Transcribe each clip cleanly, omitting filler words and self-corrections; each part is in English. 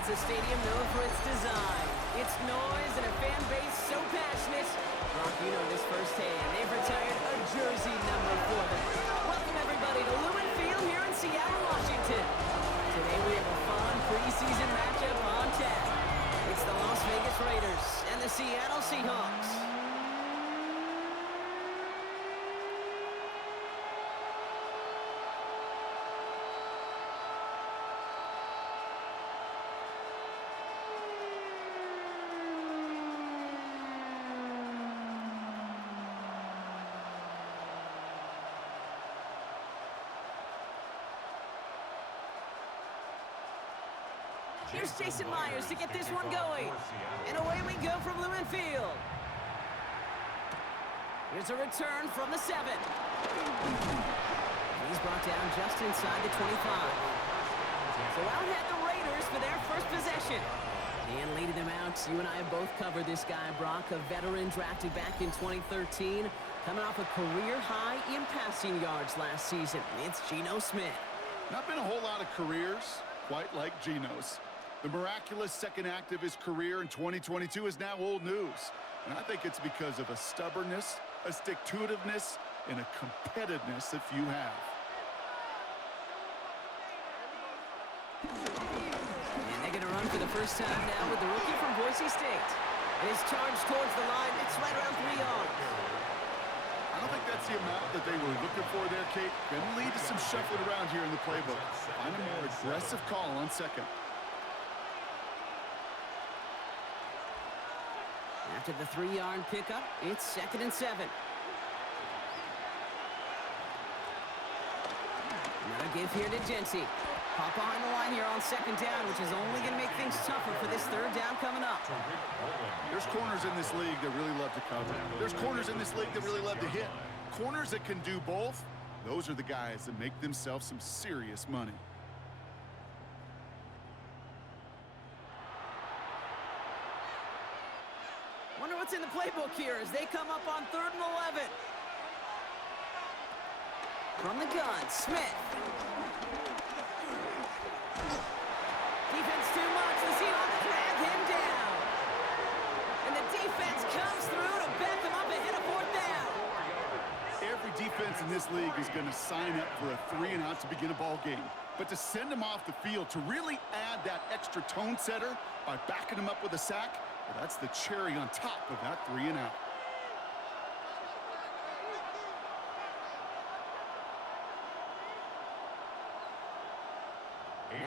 It's a stadium known for its design, its noise, and a fan base so passionate. Brock, you know this firsthand. They've retired a jersey number for them. Welcome, everybody, to Lumen Field here in Seattle, Washington. Today we have a fun preseason matchup on tap. It's the Las Vegas Raiders and the Seattle Seahawks. Here's Jason Myers to get this one going. And away we go from Lumen Field. Here's a return from the 7. He's brought down just inside the 25. So out head the Raiders for their first possession. And leading them out, you and I have both covered this guy, Brock, a veteran drafted back in 2013, coming off a career high in passing yards last season. It's Geno Smith. Not been a whole lot of careers quite like Geno's. The miraculous second act of his career in 2022 is now old news. And I think it's because of a stubbornness, a stick-to-itiveness, and a competitiveness that few have. And they're going to run for the first time now with the rookie from Boise State. It is charged towards the line. It's right around 3 yards. I don't think that's the amount that they were looking for there, Kate. Going to lead to some shuffling around here in the playbook. Find a more aggressive call on second. After the 3-yard pickup, it's 2nd and 7. Another give here to Jency. Pop behind the line here on 2nd down, which is only going to make things tougher for this 3rd down coming up. There's corners in this league that really love to cover. There's corners in this league that really love to hit. Corners that can do both, those are the guys that make themselves some serious money. Wonder what's in the playbook here as they come up on 3rd and 11. From the gun, Smith. Defense too much. The Seahawks drag him down. And the defense comes through to back them up ahead of 4th down. Every defense in this league is going to sign up for a 3-and-out to begin a ball game. But to send them off the field, to really add that extra tone setter by backing them up with a sack, well, that's the cherry on top of that 3-and-out.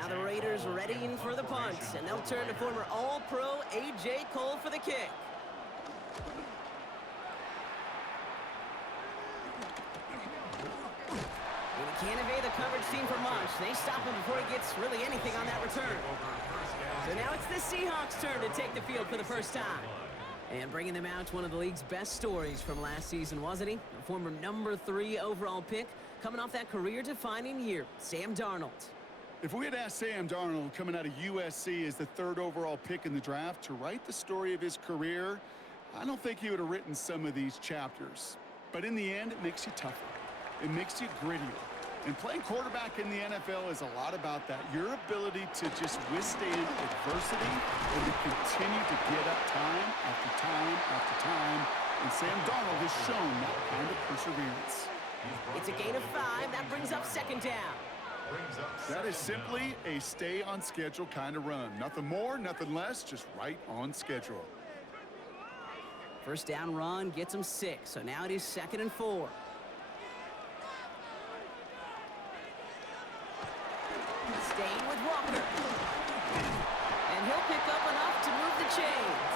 Now the Raiders readying for the punt, and they'll turn to former All-Pro A.J. Cole for the kick. And he can't evade the coverage team for much. They stop him before he gets really anything on that return. So now it's the Seahawks' turn to take the field for the first time. And bringing them out, one of the league's best stories from last season, wasn't he? A former number 3 overall pick, coming off that career-defining year, Sam Darnold. If we had asked Sam Darnold, coming out of USC as the 3rd overall pick in the draft, to write the story of his career, I don't think he would have written some of these chapters. But in the end, it makes you tougher. It makes you grittier. And playing quarterback in the NFL is a lot about that. Your ability to just withstand adversity and to continue to get up time after time after time. And Sam Darnold has shown that kind of perseverance. It's a gain of 5. That brings up 2nd down. That is simply a stay-on-schedule kind of run. Nothing more, nothing less, just right on schedule. First down run gets him 6, so now it is 2nd and 4. Staying with Walker. And he'll pick up enough to move the chains.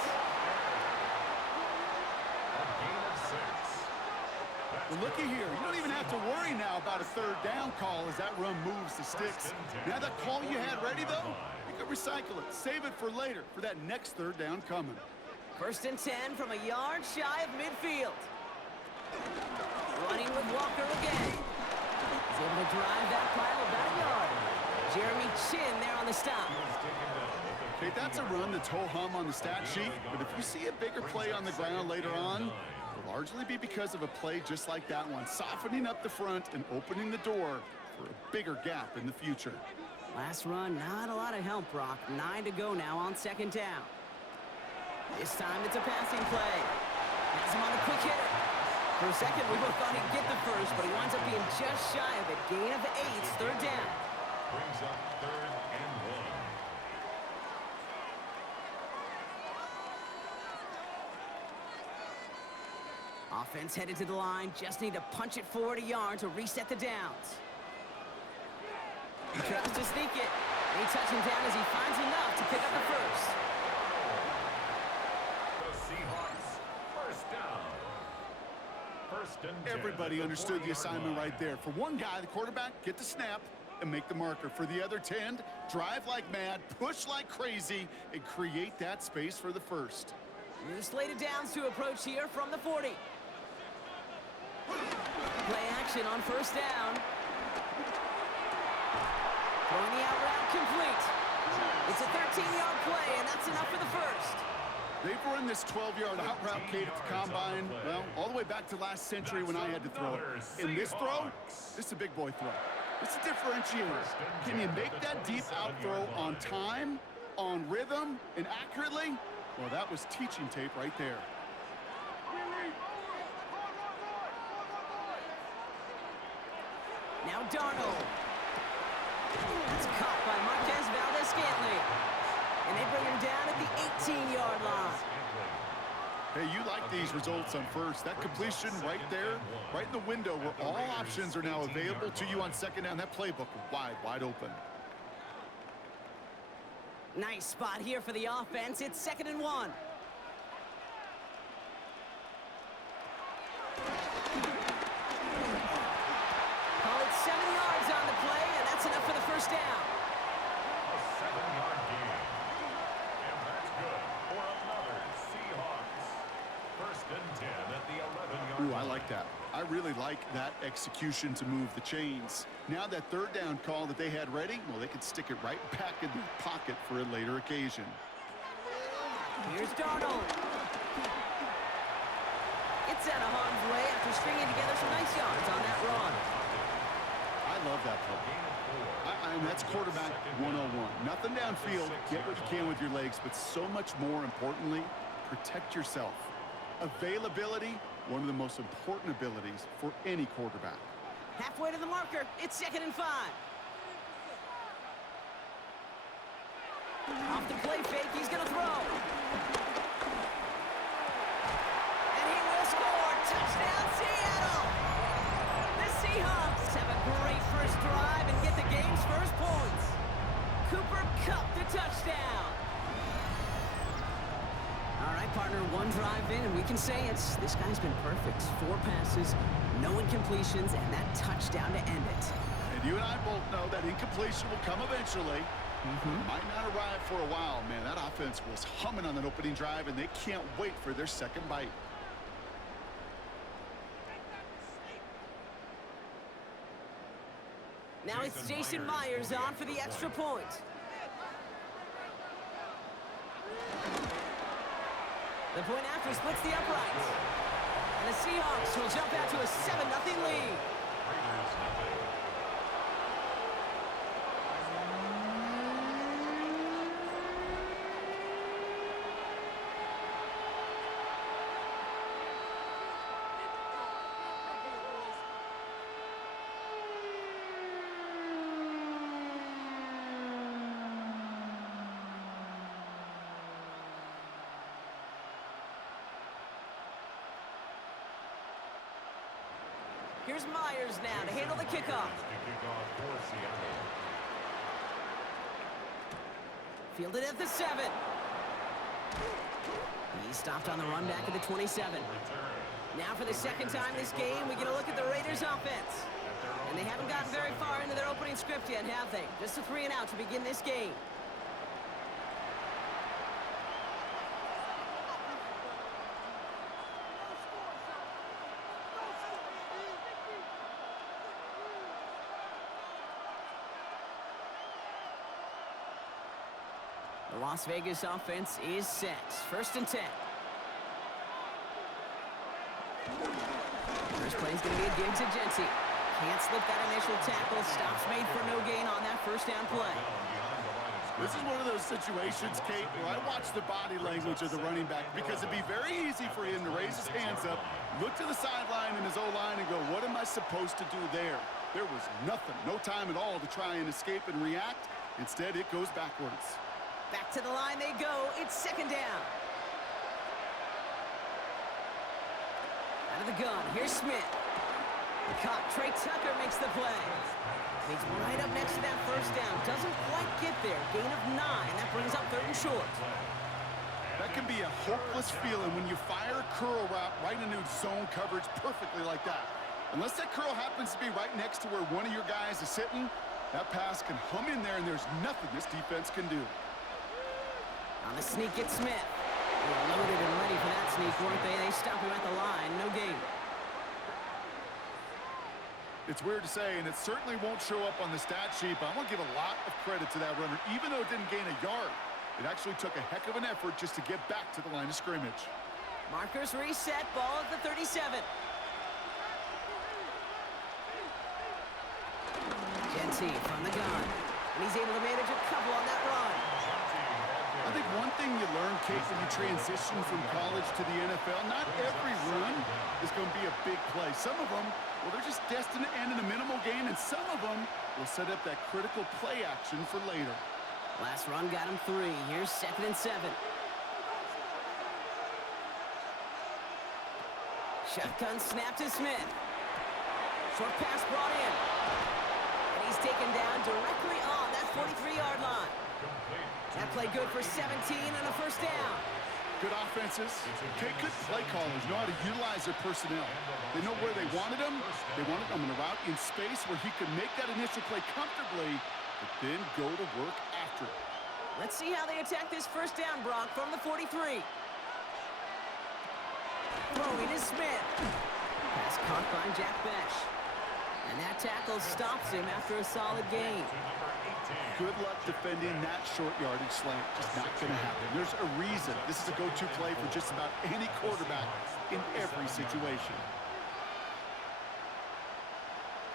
Well, looky here. You don't even have to worry now about a 3rd down call as that run moves the sticks. Now that call you had ready, though, you can recycle it. Save it for later for that next 3rd down coming. 1st and 10 from a yard shy of midfield. Running with Walker again. He's able to drive that pile about a yard. Jeremy Chin there on the stop. Okay, that's a run that's ho-hum on the stat sheet, but if you see a bigger play on the ground later on, it'll largely be because of a play just like that one, softening up the front and opening the door for a bigger gap in the future. Last run, not a lot of help, Brock. 9 to go now on second down. This time it's a passing play. Has him on a quick hitter. For a second, we both thought he'd get the first, but he winds up being just shy of it. Gain of 8, third down. Brings up 3rd and 1. Offense headed to the line. Just need to punch it forward a yard to reset the downs. He tries to sneak it. They touch him down as he finds enough to pick up the first. The Seahawks, first down. First and 10. Everybody understood the assignment right there. For one guy, the quarterback, get the snap and make the marker. For the other 10, drive like mad, push like crazy, and create that space for the first. New slated downs to approach here from the 40. Play action on first down. Throwing the out route complete. It's a 13-yard play, and that's enough for the first. They've run this 12-yard out route, Kate, at the combine, well, all the way back to last century when I had to throw it. In this throw, this is a big boy throw. It's a differentiator. Can you make that deep out throw on time, on rhythm, and accurately? Well, that was teaching tape right there. Now Darnold. That's caught by Marquez Valdez-Scantling. And they bring him down at the 18-yard line. Hey, you like these results on first. That completion right there, right in the window where all options are now available to you on second down. That playbook wide open. Nice spot here for the offense. It's 2nd and 1. Call it 7 yards on the play, and that's enough for the first down. A 7-yard gain. And that's good for another Seahawks. First and 10 at the 11-yard line. Ooh, I like that. I really like that execution to move the chains. Now that third down call that they had ready, well, they could stick it right back in the pocket for a later occasion. Here's Darnold. It's out of harm's way after stringing together some nice yards on that run. I love that play. And that's quarterback 101. Nothing downfield. Get what you can with your legs, but so much more importantly, protect yourself. Availability, one of the most important abilities for any quarterback. Halfway to the marker. It's 2nd and 5. Off the play fake, he's going to throw. And he will score. Touchdown, Seattle. The Seahawks have a great first drive and get the game's first points. Cooper Kupp the touchdown. All right, partner, one drive in, and we can say this guy's been perfect. 4 passes, no incompletions, and that touchdown to end it. And you and I both know that incompletion will come eventually. Might not arrive for a while, man. That offense was humming on that opening drive, and they can't wait for their second bite. Now it's Jason Myers on for the extra point. The point after splits the uprights. And the Seahawks will jump out to a 7-0 lead. Raiders nothing. Here's Myers now to handle the kickoff. Fielded at the 7. He stopped on the run back at the 27. Now for the second time this game, we get a look at the Raiders offense. And they haven't gotten very far into their opening script yet, have they? Just a 3 and out to begin this game. The Las Vegas offense is set. 1st and 10. First play is going to be a Gibbs and Jency. Can't slip that initial tackle. Stops made for no gain on that first down play. This is one of those situations, Kate, where I watch the body language of the running back because it'd be very easy for him to raise his hands up, look to the sideline and his O-line and go, what am I supposed to do there? There was nothing, no time at all to try and escape and react. Instead, it goes backwards. Back to the line they go. It's second down. Out of the gun, here's Smith. Caught. Trey Tucker makes the play. He's right up next to that first down. Doesn't quite get there. Gain of 9. That brings up 3rd and short. That can be a hopeless feeling when you fire a curl route right into zone coverage perfectly like that. Unless that curl happens to be right next to where one of your guys is sitting, that pass can hum in there and there's nothing this defense can do. On the sneak, it's Smith. They were loaded and ready for that sneak, weren't they? They stop him at the line. No gain. It's weird to say, and it certainly won't show up on the stat sheet, but I want to give a lot of credit to that runner. Even though it didn't gain a yard, it actually took a heck of an effort just to get back to the line of scrimmage. Markers reset. Ball at the 37. Genty from the gun. And he's able to manage a couple on that run. I think one thing you learn, Kate, when you transition from college to the NFL, not every run is going to be a big play. Some of them, well, they're just destined to end in a minimal gain, and some of them will set up that critical play action for later. Last run got him 3. Here's 2nd and 7. Shotgun snap to Smith. Short pass brought in. And he's taken down directly on that 43-yard line. That play good for 17 and a first down. Good offenses. Okay, good play callers know how to utilize their personnel. They know where they wanted them. They wanted them in a route in space where he could make that initial play comfortably, but then go to work after it. Let's see how they attack this first down, Brock, from the 43. Throwing is Smith. Pass caught by Jack Besh. And that tackle stops him after a solid gain. Good luck defending that short yardage slant. Just not going to happen. There's a reason this is a go-to play for just about any quarterback in every situation.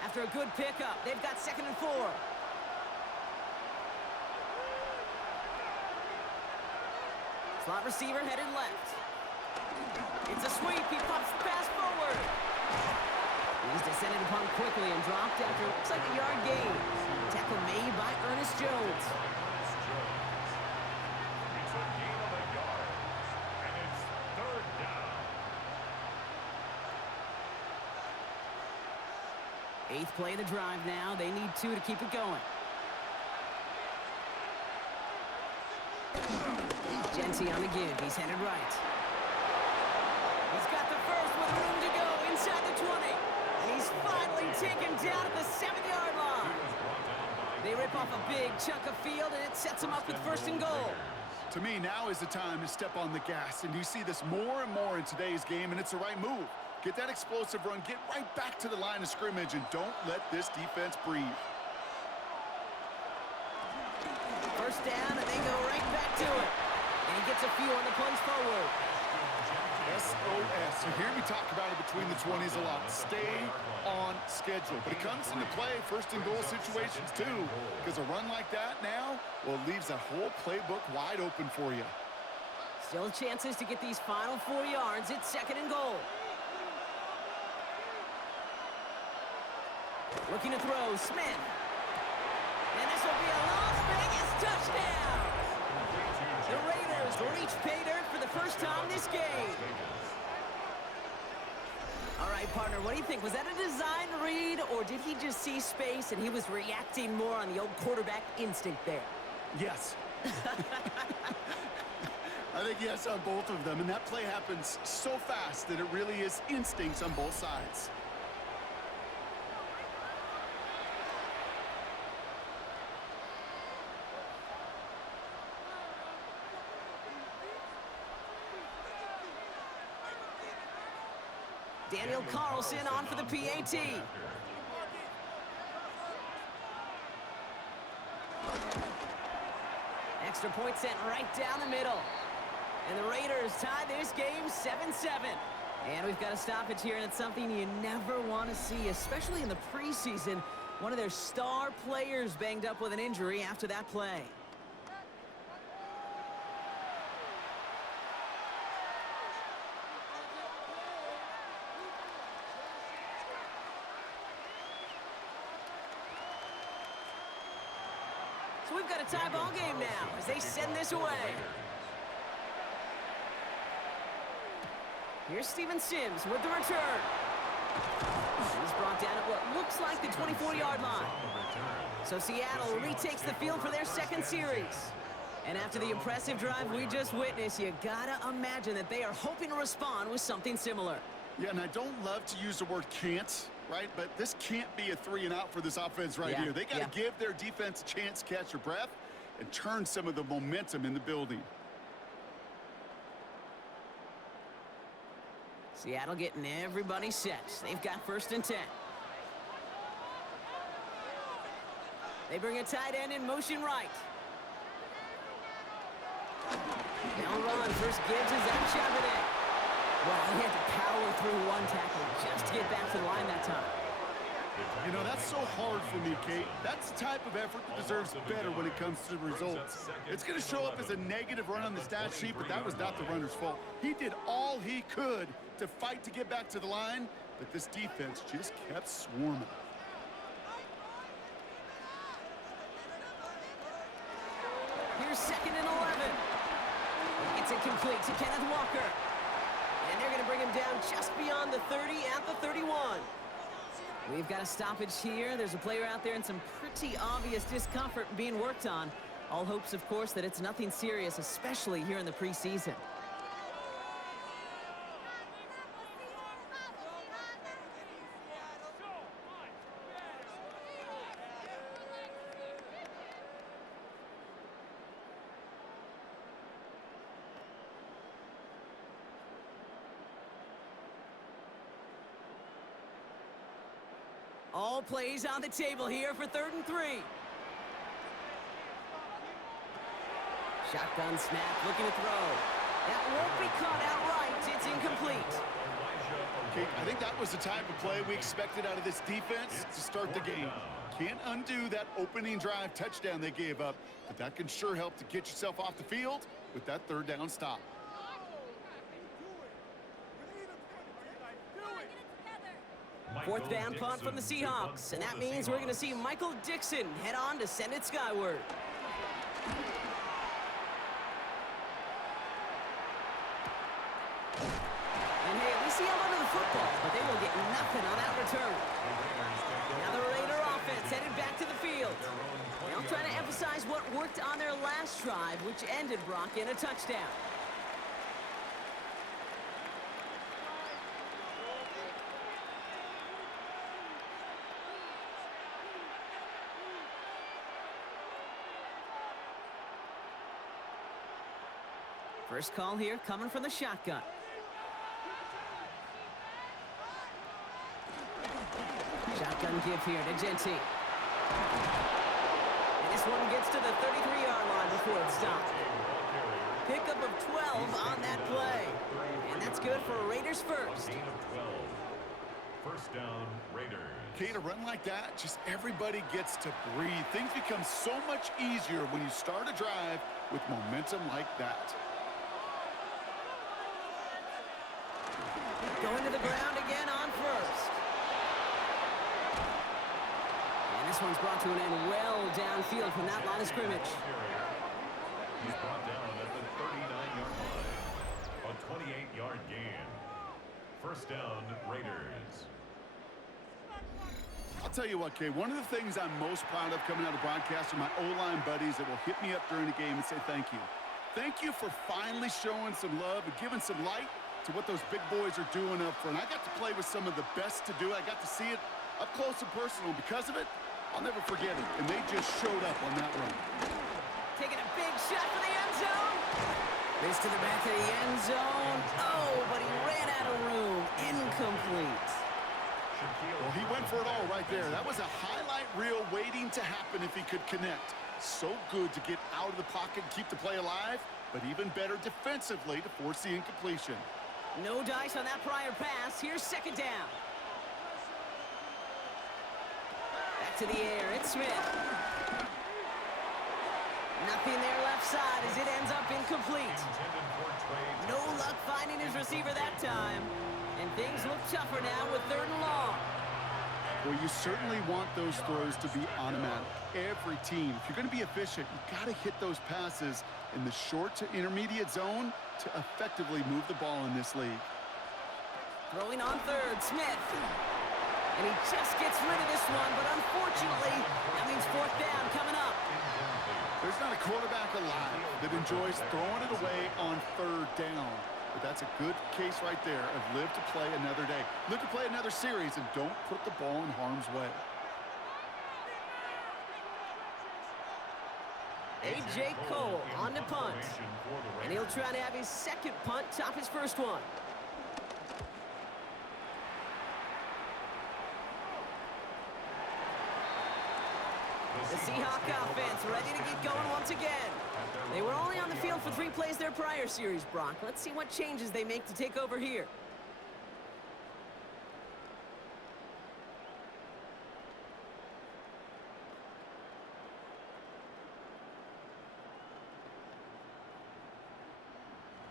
After a good pickup, they've got 2nd and 4. Slot receiver headed left. It's a sweep. He pops the pass forward. He's descended upon quickly and dropped after looks like a yard gain. Tackle made by Ernest Jones. It's a gain of a yard, and it's 3rd down. 8th play of the drive now. They need 2 to keep it going. Genty on the give. He's headed right. He's got the first with room to go inside the 20. And he's finally taken down at the 7-yard line. They rip off a big chunk of field, and it sets him up with 1st and goal. To me, now is the time to step on the gas, and you see this more and more in today's game, and it's the right move. Get that explosive run, get right back to the line of scrimmage, and don't let this defense breathe. First down, and they go right back to it. And he gets a few on the punch forward. SOS. You hear me talk about it between the 20s a lot. Stay on schedule. But it comes into play 1st and goal situations too. Because a run like that now, well, it leaves that whole playbook wide open for you. Still chances to get these final 4 yards. It's 2nd and goal. Looking to throw, Smith. And this will be a Las Vegas touchdown. The Raiders reach pay dirt for the first time this game. All right, partner, what do you think? Was that a design read, or did he just see space and he was reacting more on the old quarterback instinct there? Yes. I think yes on both of them, and that play happens so fast that it really is instincts on both sides. Daniel Carlson on for the PAT. Extra point sent right down the middle. And the Raiders tie this game 7-7. And we've got a stoppage here, and it's something you never want to see, especially in the preseason. One of their star players banged up with an injury after that play. So we've got a tie ball game now as they send this away. Here's Steven Sims with the return. He's brought down at what looks like the 24-yard line. So Seattle retakes the field for their second series. And after the impressive drive we just witnessed, you gotta imagine that they are hoping to respond with something similar. Yeah, and I don't love to use the word can't, right? But this can't be a 3-and-out for this offense right here. They got to give their defense a chance to catch their breath and turn some of the momentum in the building. Seattle getting everybody set. They've got 1st and 10. They bring a tight end in motion right. Now run. First Gibbs is out Charbonnet. Well, he had to power through one tackle just to get back to the line that time. You know, that's so hard for me, Kate. That's the type of effort that deserves better when it comes to the results. It's going to show up as a negative run on the stat sheet, but that was not the runner's fault. He did all he could to fight to get back to the line, but this defense just kept swarming. Here's 2nd and 11. It's incomplete to Kenneth Walker. And they're going to bring him down just beyond the 30 at the 31. We've got a stoppage here. There's a player out there in some pretty obvious discomfort being worked on. All hopes, of course, that it's nothing serious, especially here in the preseason. All plays on the table here for 3rd and 3. Shotgun snap, looking to throw. That won't be caught outright. It's incomplete. Okay, I think that was the type of play we expected out of this defense to start the game. Can't undo that opening drive touchdown they gave up, but that can sure help to get yourself off the field with that 3rd down stop. Fourth down punt from the Seahawks, and that means we're going to see Michael Dixon head on to send it skyward. And hey, at least he held onto the football, but they will get nothing on that return. Now the Raider offense headed back to the field. They'll try to emphasize what worked on their last drive, which ended, Brock, in a touchdown. First call here coming from the shotgun. Shotgun give here to Genty. And this one gets to the 33-yard line before it's stopped. Pickup of 12 on that play. And that's good for Raiders first. First down, Raiders. Kate, a run like that, just everybody gets to breathe. Things become so much easier when you start a drive with momentum like that. Going to the ground again on first. And this one's brought to an end well downfield from that line of scrimmage. He's brought down at the 39-yard line. A 28-yard gain. First down, Raiders. I'll tell you what, Kay, one of the things I'm most proud of coming out of broadcast are my O-line buddies that will hit me up during the game and say thank you. Thank you for finally showing some love and giving some light to what those big boys are doing up front. I got to play with some of the best to do it. I got to see it up close and personal. Because of it, I'll never forget it. And they just showed up on that run. Taking a big shot for the end zone. This to the back of the end zone. Oh, but he ran out of room. Incomplete. Well, he went for it all right there. That was a highlight reel waiting to happen if he could connect. So good to get out of the pocket and keep the play alive, but even better defensively to force the incompletion. No dice on that prior pass. Here's second down. Back to the air. It's Smith. Nothing there left side as it ends up incomplete. No luck finding his receiver that time. And things look tougher now with 3rd and long. Well, you certainly want those throws to be automatic. Every team, if you're going to be efficient, you got to hit those passes in the short to intermediate zone to effectively move the ball in this league. Throwing on 3rd, Smith. And he just gets rid of this one, but unfortunately, that means 4th down coming up. There's not a quarterback alive that enjoys throwing it away on 3rd down. But that's a good case right there of live to play another day. Live to play another series and don't put the ball in harm's way. A.J. Cole on the punt. And he'll try to have his second punt top his first one. The Seahawks offense ready to get going once again. They were only on the field for 3 plays their prior series, Brock. Let's see what changes they make to take over here.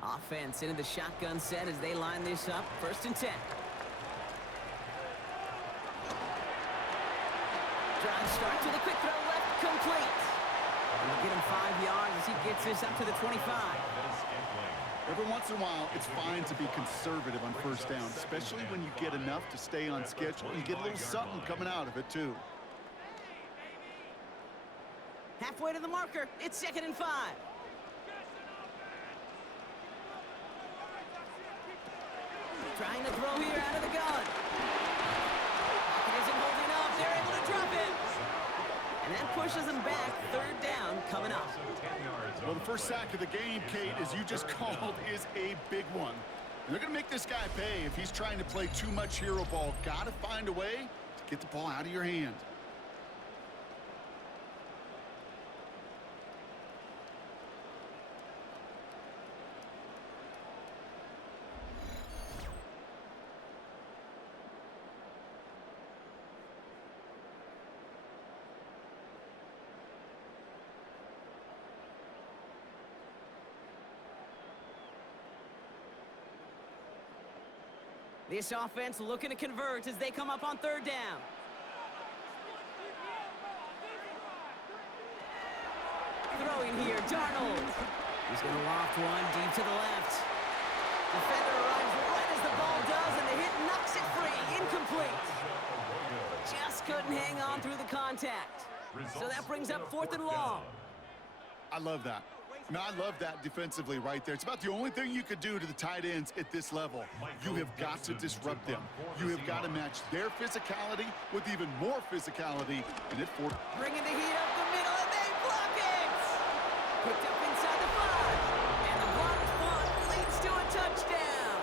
Offense into the shotgun set as they line this up. 1st and 10. Drive start to the quick throw left, complete. And he'll get him 5 yards as he gets this up to the 25. Every once in a while, it's fine to be conservative on 1st down, especially when you get enough to stay on schedule. You get a little something coming out of it, too. Halfway to the marker, it's 2nd and 5. Trying to throw here out of the gun. Pocket isn't holding up. They're able to drop it. And that pushes them back. 3rd down coming up. Well, the first sack of the game, Kate, as you just called, is a big one. And they're going to make this guy pay if he's trying to play too much hero ball. Got to find a way to get the ball out of your hand. This offense looking to convert as they come up on 3rd down. Throwing here, Darnold. He's going to loft one deep to the left. Defender arrives right as the ball does, and the hit knocks it free. Incomplete. Just couldn't hang on through the contact. So that brings up 4th and long. I love that. Now, I love that defensively right there. It's about the only thing you could do to the tight ends at this level. You have got to disrupt them. You have got to match their physicality with even more physicality. And it for bringing the heat up the middle, and they block it! Picked up inside the 5. And the blocked punt leads to a touchdown.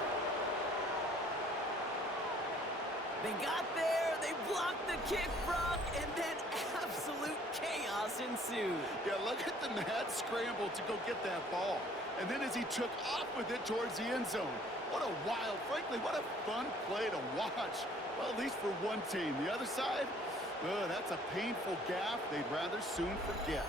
They got there, they blocked the kick, Brock, and then absolute chaos ensued. Yeah, look at the mad scramble to go get that ball. And then as he took off with it towards the end zone. What a wild, frankly, what a fun play to watch. Well, at least for one team. The other side, that's a painful gaffe they'd rather soon forget.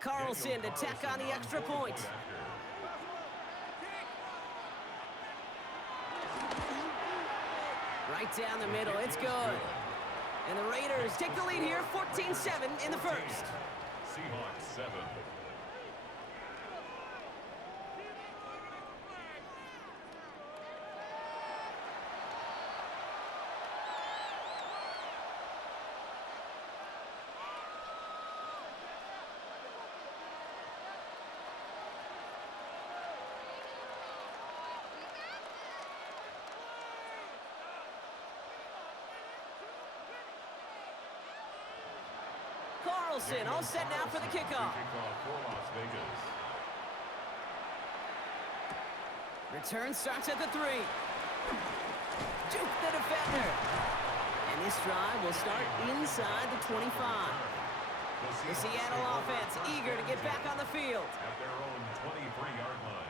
Carlson to tack on the extra point. Right down the middle, it's good. And the Raiders take the lead here, 14-7 in the first. Seahawks 7. Carlson all set now for the kickoff. For Las Vegas. Return starts at the 3. Juke the defender. And this drive will start inside the 25. The Seattle offense eager to get back on the field. At their own 23-yard line.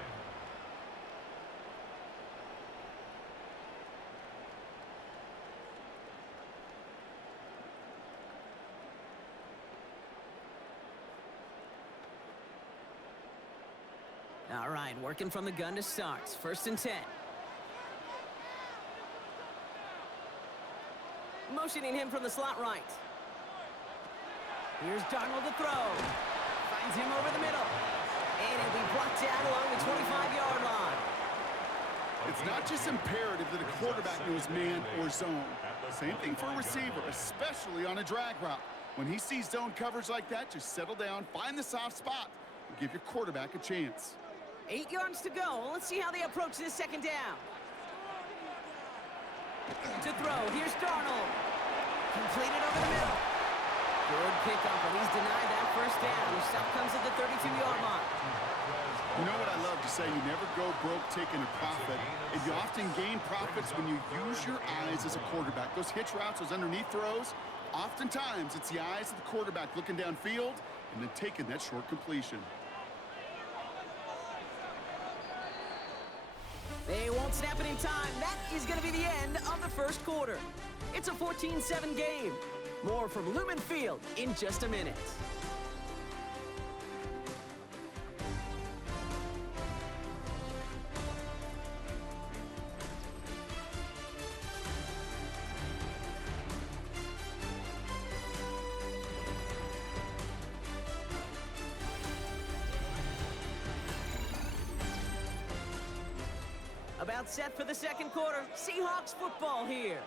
All right, working from the gun to start. 1st and 10. Motioning him from the slot right. Here's Darnold to throw. Finds him over the middle. And he'll be brought down along the 25-yard line. It's not just imperative that a quarterback knows man or zone. Same thing for a receiver, especially on a drag route. When he sees zone coverage like that, just settle down, find the soft spot, and give your quarterback a chance. 8 yards to go. Let's see how they approach this 2nd down. To throw. Here's Darnold. Completed over the middle. Good pickup, but he's denied that 1st down. The stop comes at the 32-yard line. You know what I love to say? You never go broke taking a profit. And you often gain profits when you use your eyes as a quarterback. Those hitch routes, those underneath throws, oftentimes it's the eyes of the quarterback looking downfield and then taking that short completion. They won't snap it in time. That is going to be the end of the 1st quarter. It's a 14-7 game. More from Lumen Field in just a minute. About set for the 2nd quarter. Seahawks football here.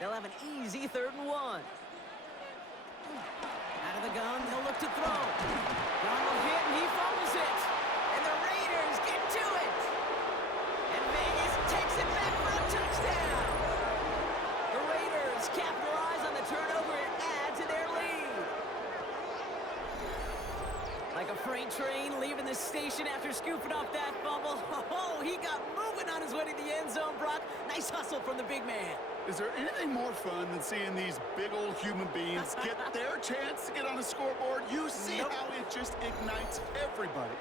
They'll have an easy 3rd and 1. Out of the gun, they'll look to throw. Darnold hit, and he fumbles it. And the Raiders get to it. And Vegas takes it back for a touchdown. The Raiders capitalize on the turnover and add to their lead. Like a freight train leaving the station after scooping off that fumble. Oh, he got moving on his way to the end zone, Brock. Nice hustle from the big man. Is there anything more fun than seeing these big old human beings get their chance to get on a scoreboard? You see how it just ignites everybody.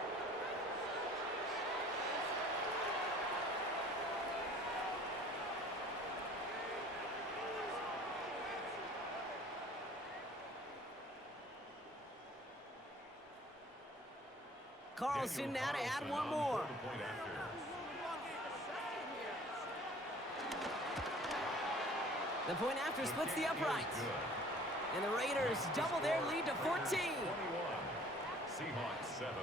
Carlson now to add one more. The point after splits the uprights. And the Raiders double their lead to 14. 21. Seahawks 7.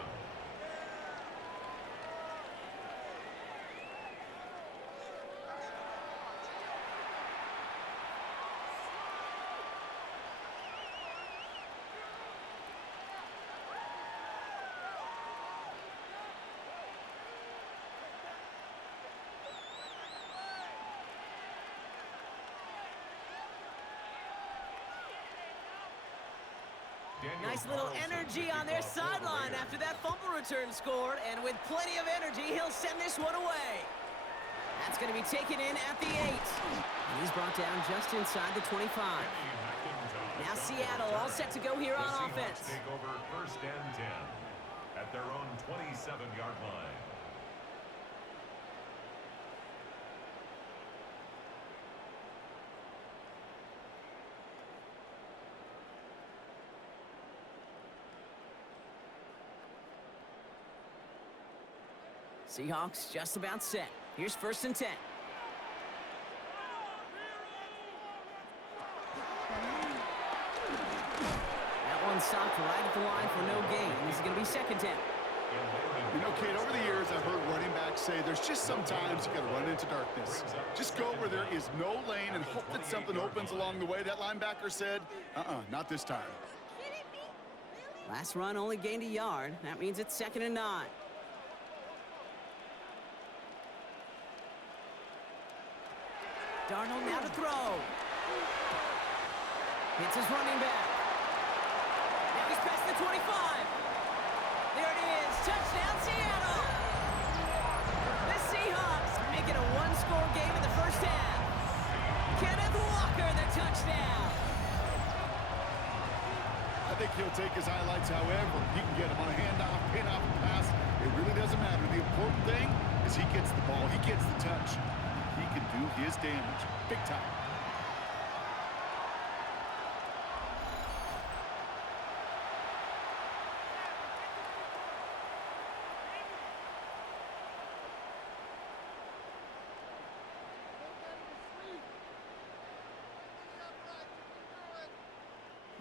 Nice little energy on their sideline after that fumble return scored, and with plenty of energy, he'll send this one away. That's going to be taken in at the 8. And he's brought down just inside the 25. Now Seattle all set to go here on offense. Take over 1st and 10 at their own 27-yard line. Seahawks just about set. Here's 1st and 10. That one stopped right at the line for no gain. This is going to be 2nd down. You know, Kate, over the years, I've heard running backs say there's just sometimes you got to run into darkness. Just go where there is no lane and hope that something opens along the way. That linebacker said, not this time. Last run only gained a yard. That means it's 2nd and 9. Darnold now to throw. Hits his running back. Now he's past the 25. There it is. Touchdown, Seattle. The Seahawks he'll take his highlights however he can get them on a handoff, pin-off, pass. It really doesn't matter. The important thing is he gets the ball. He gets the touch. He can do his damage big time.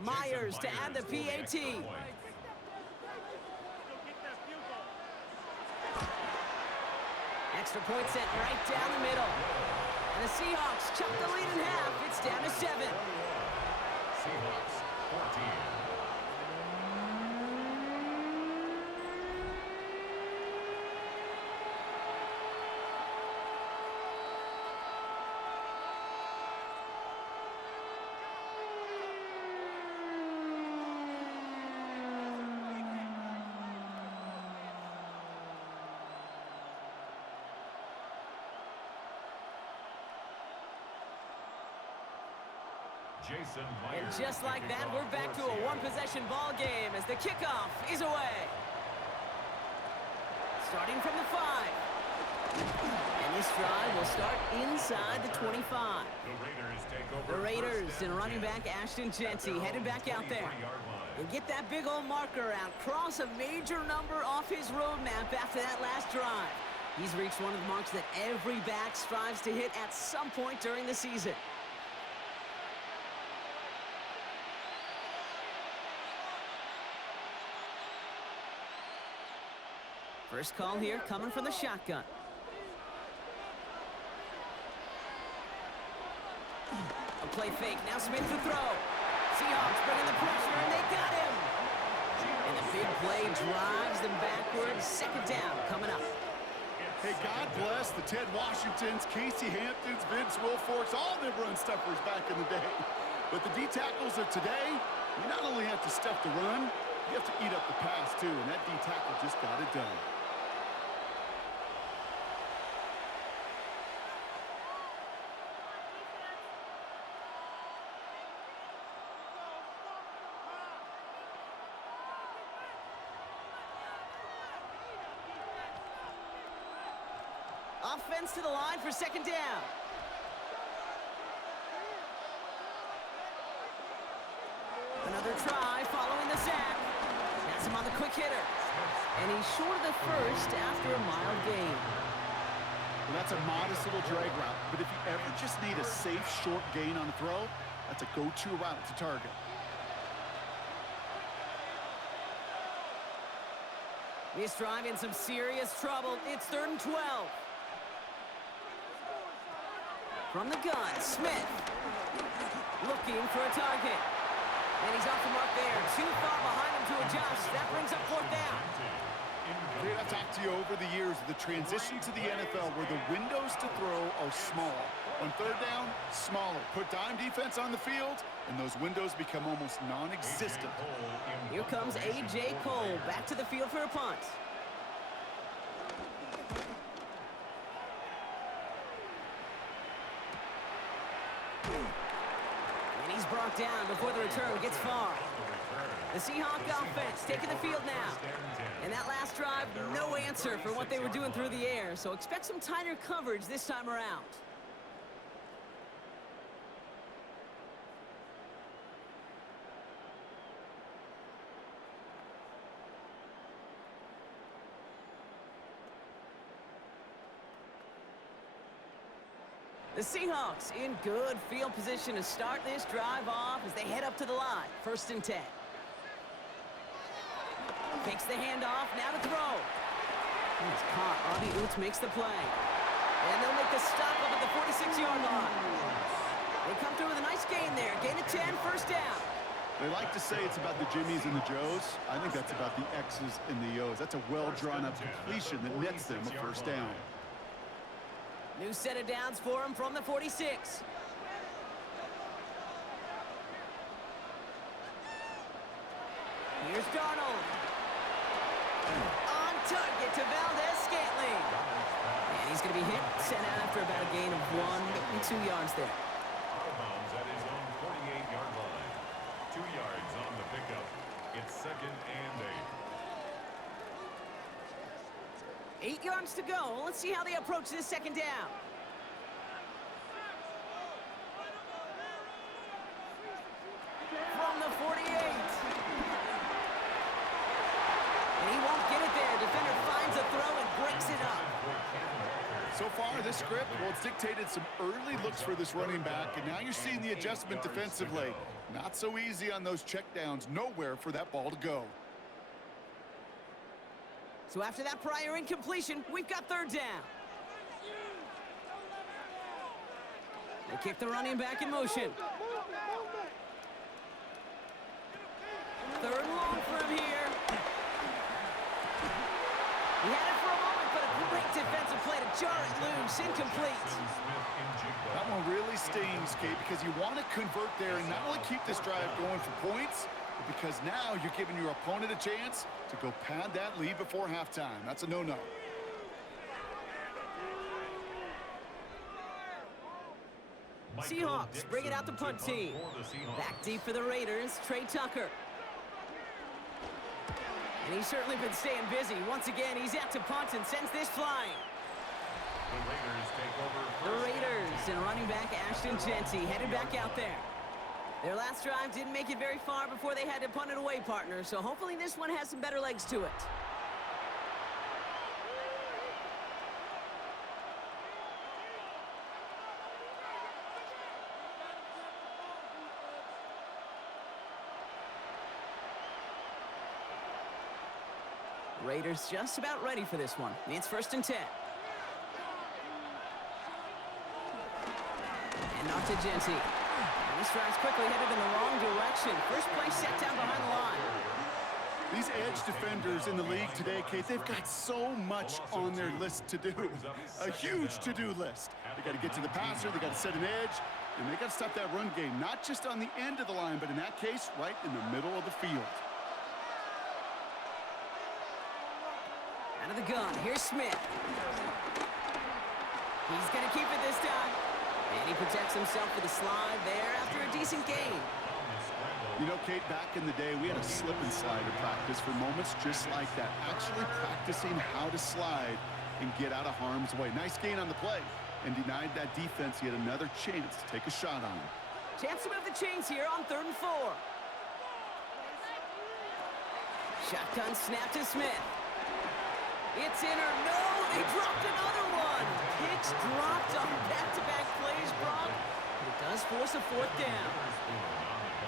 Myers to add the PAT. Extra point set right down the middle. And the Seahawks chop the lead in half. It's down to 7. Seahawks 14. And just like that, we're back to a one-possession ball game as the kickoff is away. Starting from the 5. And this drive will start inside the 25. The Raiders and running back Ashton Genty headed back out there. And get that big old marker out. Cross a major number off his roadmap after that last drive. He's reached one of the marks that every back strives to hit at some point during the season. First call here coming from the shotgun. A play fake. Now Smith to throw. Seahawks bringing the pressure, and they got him. And the big play drives them backwards. Second down coming up. Hey, God bless the Ted Washingtons, Casey Hamptons, Vince Wilforks, all them run stuffers back in the day. But the D-tackles of today, you not only have to stuff the run, you have to eat up the pass, too. And that D-tackle just got it done. Offense to the line for second down. Another try following the sack. That's him on the quick hitter. And he's short of the first after a mild gain. Well, that's a modest little drag route. But if you ever just need a safe, short gain on a throw, that's a go-to route to target. This drive in some serious trouble. It's 3rd and 12. From the gun, Smith looking for a target. And he's off the mark there. Too far behind him to adjust. That brings up 4th down. Dude, I've talked to you over the years of the transition to the NFL where the windows to throw are small. On 3rd down, smaller. Put dime defense on the field, and those windows become almost non-existent. Here comes A.J. Cole back to the field for a punt. And he's brought down before the return gets far. The Seahawks offense taking the field now. And that last drive, no answer for what they were doing through the air. So expect some tighter coverage this time around. The Seahawks in good field position to start this drive off as they head up to the line. 1st and 10. Takes the handoff, now to throw. He's caught. Robbie Oots makes the play. And they'll make the stop up at the 46-yard line. They come through with a nice gain there. Gain of 10, 1st down. They like to say it's about the Jimmies and the Joes. I think that's about the X's and the O's. That's a well-drawn-up completion that nets them a 1st down. New set of downs for him from the 46. Here's Darnold. On target to Valdez-Scantling. And he's going to be hit, sent out after about a gain of 1, maybe 2 yards there. Out of bounds at his own 48-yard line. 2 yards on the pickup. second and 8. 8 yards to go. Let's see how they approach this second down. From the 48. And he won't get it there. Defender finds a throw and breaks it up. So far, this script, well, it's dictated some early looks for this running back, and now you're seeing the adjustment defensively. Not so easy on those checkdowns. Nowhere for that ball to go. So after that prior incompletion, we've got third down. They kick the running back in motion. Third and long for him here. He had it for a moment, but a great defensive play to jar it loose. Incomplete. That one really stings, Kate, because you want to convert there and not only keep this drive going for points, but because now you're giving your opponent a chance to go pad that lead before halftime. That's a no-no. Seahawks bring it out the punt team. Back deep for the Raiders, Trey Tucker. And he's certainly been staying busy. Once again, he's out to punt and sends this flying. The Raiders take over. The Raiders and running back Ashton Jeanty headed back out there. Their last drive didn't make it very far before they had to punt it away, partner. So hopefully this one has some better legs to it. Raiders just about ready for this one. It's 1st and 10. And off to Jeanty. And this drive's quickly headed in the wrong direction. First play set down behind the line. These edge defenders in the league today, Kate, they've got so much on their list to do. A huge to-do list. They got to get to the passer, they got to set an edge, and they got to stop that run game, not just on the end of the line, but in that case, right in the middle of the field. Out of the gun, here's Smith. He's going to keep it this time. And he protects himself with a slide there after a decent gain. You know, Kate, back in the day, we had a slip and slide in practice for moments just like that. Actually practicing how to slide and get out of harm's way. Nice gain on the play. And denied that defense yet another chance to take a shot on him. Chance to move the chains here on 3rd and 4. Shotgun snap to Smith. It's in or no, they dropped another one. Picks dropped on back-to-back plays, Brock. But it does force a 4th down.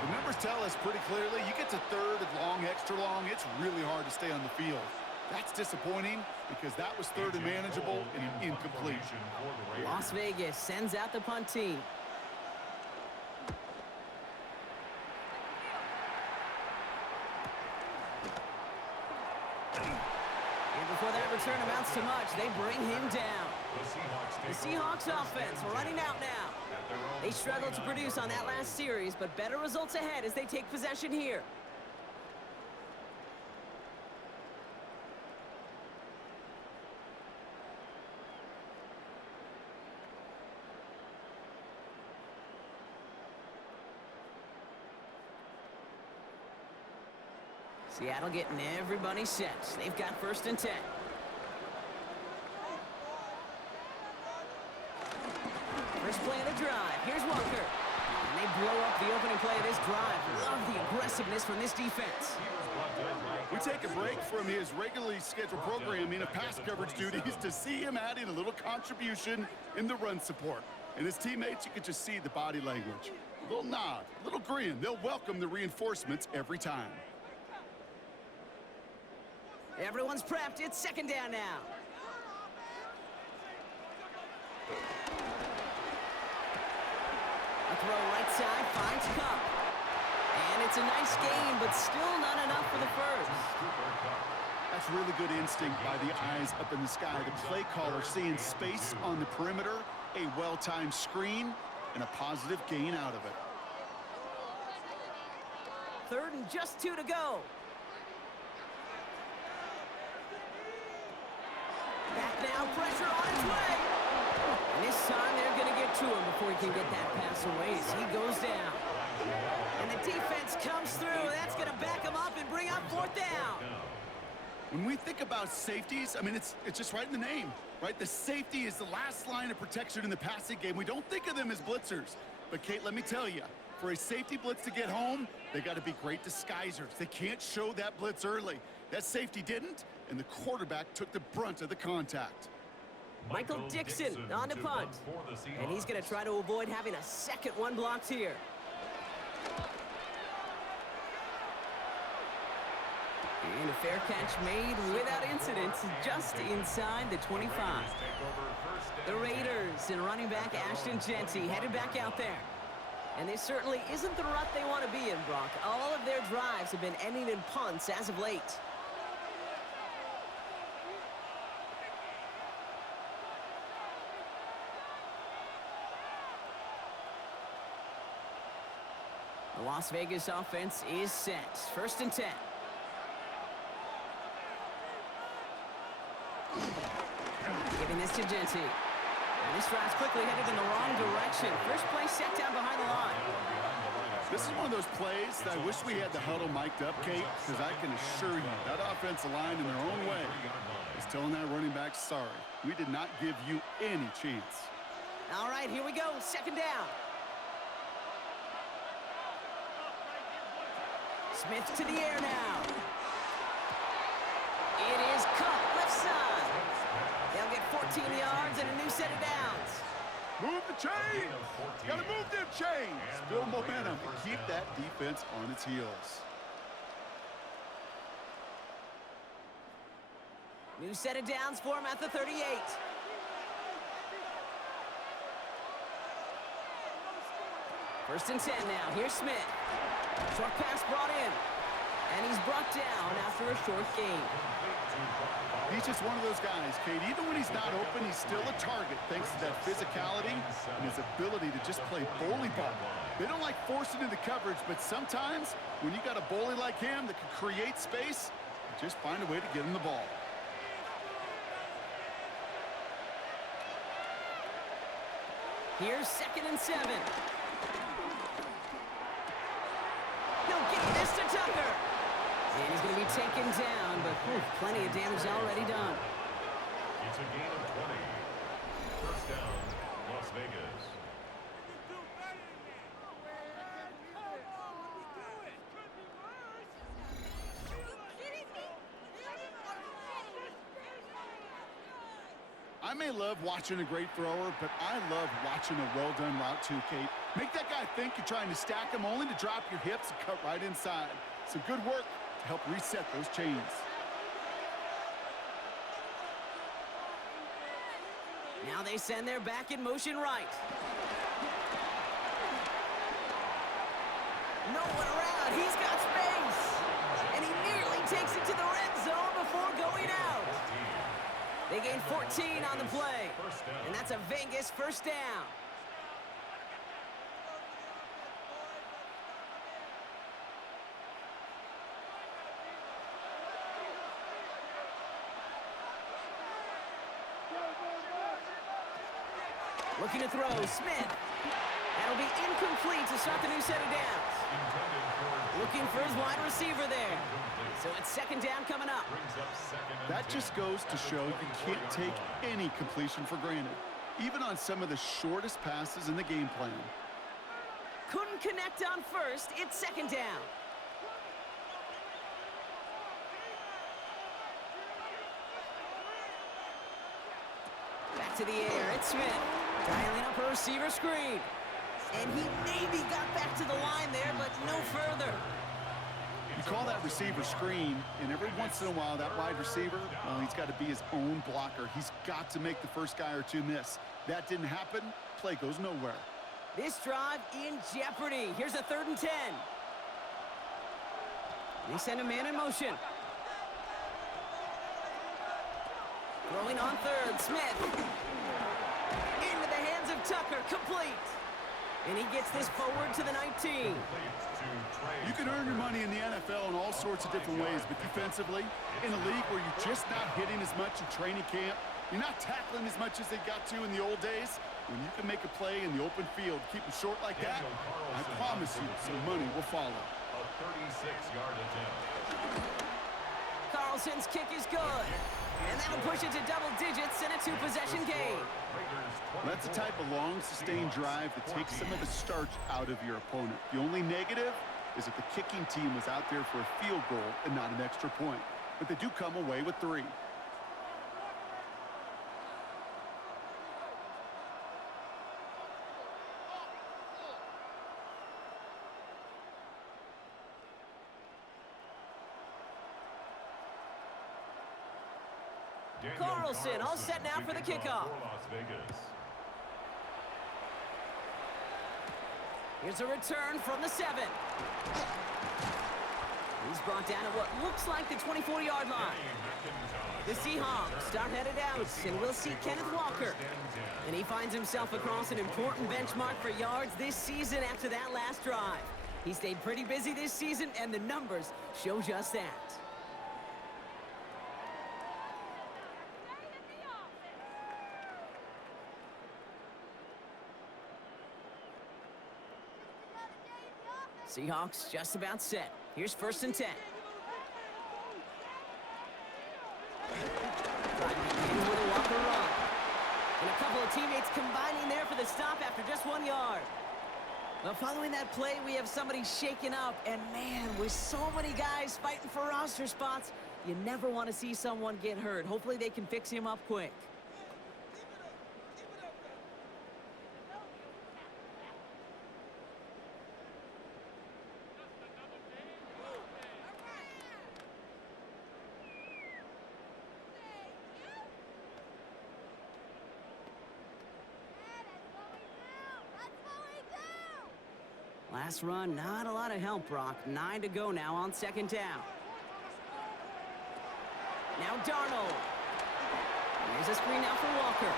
The numbers tell us pretty clearly, you get to 3rd and long, extra long, it's really hard to stay on the field. That's disappointing because that was 3rd and manageable and an incomplete. Las Vegas sends out the punt team. Before that return amounts to much, they bring him down. The Seahawks offense running out now. They struggled to produce on that last series, but better results ahead as they take possession here. Seattle getting everybody set. They've got 1st and 10. First play of the drive. Here's Walker. And they blow up the opening play of this drive. Love the aggressiveness from this defense. We take a break from his regularly scheduled programming of pass coverage duties to see him adding a little contribution in the run support. And his teammates, you could just see the body language. A little nod, a little grin. They'll welcome the reinforcements every time. Everyone's prepped. It's 2nd down now. A throw right side finds Cup. And it's a nice gain, but still not enough for the first. That's really good instinct by the eyes up in the sky. The play caller seeing space on the perimeter, a well-timed screen, and a positive gain out of it. 3rd and just 2 to go. Back now, pressure on its way. And this time they're going to get to him before he can get that pass away as he goes down. And the defense comes through. That's going to back them up and bring up fourth down. When we think about safeties, I mean, it's just right in the name, right? The safety is the last line of protection in the passing game. We don't think of them as blitzers. But, Kate, let me tell you, for a safety blitz to get home, they got to be great disguisers. They can't show that blitz early. That safety didn't, and the quarterback took the brunt of the contact. Michael Dixon on to punt. And he's going to try to avoid having a second one blocked here. And a fair catch made without incident, just inside the 25. The Raiders and running back Ashton Jeanty headed back out there. And this certainly isn't the rut they want to be in, Brock. All of their drives have been ending in punts as of late. The Las Vegas offense is set. 1st and 10. Giving this to Jeanty. And this drive's quickly headed in the wrong direction. First play set down behind the line. This is one of those plays that I wish we had the huddle mic'd up, Kate, because I can assure you that offensive line in their own way is telling that running back, sorry, we did not give you any chance. All right, here we go. 2nd down. Smith to the air now. It is caught left side. They'll get 14 yards and a new set of downs. Move the chains. Got to move them chains. Build momentum and keep that defense on its heels. New set of downs for him at the 38. First and 10 now. Here's Smith. Short pass brought in. And he's brought down after a short gain. He's just one of those guys, Kate. Even when he's not open, he's still a target thanks to that physicality and his ability to just play bully ball. They don't like forcing into coverage, but sometimes when you got a bully like him that can create space, just find a way to get him the ball. Here's 2nd and 7. He'll get this to Tucker. And he's going to be taken down, but plenty of damage already done. It's a gain of 20. First down, Las Vegas. I may love watching a great thrower, but I love watching a well-done route too, Kate. Make that guy think you're trying to stack him only to drop your hips and cut right inside. Some good work to help reset those chains. Now they send their back in motion right. No one around. He's got space. And he nearly takes it to the red zone before going out. They gain 14 on the play. And that's a Vegas first down. Looking to throw, Smith. That'll be incomplete to start the new set of downs. Looking for his wide receiver there. So it's 2nd down coming up. That just goes to show you can't take any completion for granted, even on some of the shortest passes in the game plan. Couldn't connect on first. It's 2nd down. Back to the air. It's Smith. Dialing up a receiver screen. And he maybe got back to the line there, but no further. You call that receiver screen, and every once in a while, that wide receiver, well, he's got to be his own blocker. He's got to make the first guy or two miss. That didn't happen. Play goes nowhere. This drive in jeopardy. Here's a 3rd and 10. They send a man in motion. Throwing on 3rd, Smith. Into the hands of Tucker, complete. And he gets this forward to the 19. You can earn your money in the NFL in all sorts of different ways, but defensively, in a league where you're just not hitting as much in training camp, You're not tackling as much as they got to in the old days. When you can make a play in the open field, keep them short like that, I promise you some money will follow. A 36-yard attempt. Carlson's kick is good. And that'll push it to double digits in a two-possession game. That's the type of long, sustained drive that takes some of the starch out of your opponent. The only negative is that the kicking team was out there for a field goal and not an extra point. But they do come away with 3. Carlson all set now for the kickoff. Las Vegas. Here's a return from the 7. He's brought down at what looks like the 24-yard line. The Seahawks start headed out, and we'll see Kenneth Walker. And he finds himself across an important benchmark for yards this season after that last drive. He stayed pretty busy this season, and the numbers show just that. Seahawks just about set. Here's 1st and 10. Begins with a Walker run. And a couple of teammates combining there for the stop after just 1 yard. Well, following that play, we have somebody shaken up. And, man, with so many guys fighting for roster spots, you never want to see someone get hurt. Hopefully they can fix him up quick. Last run, not a lot of help, Brock. 9 to go now on 2nd down. Now Darnold. There's a screen now for Walker.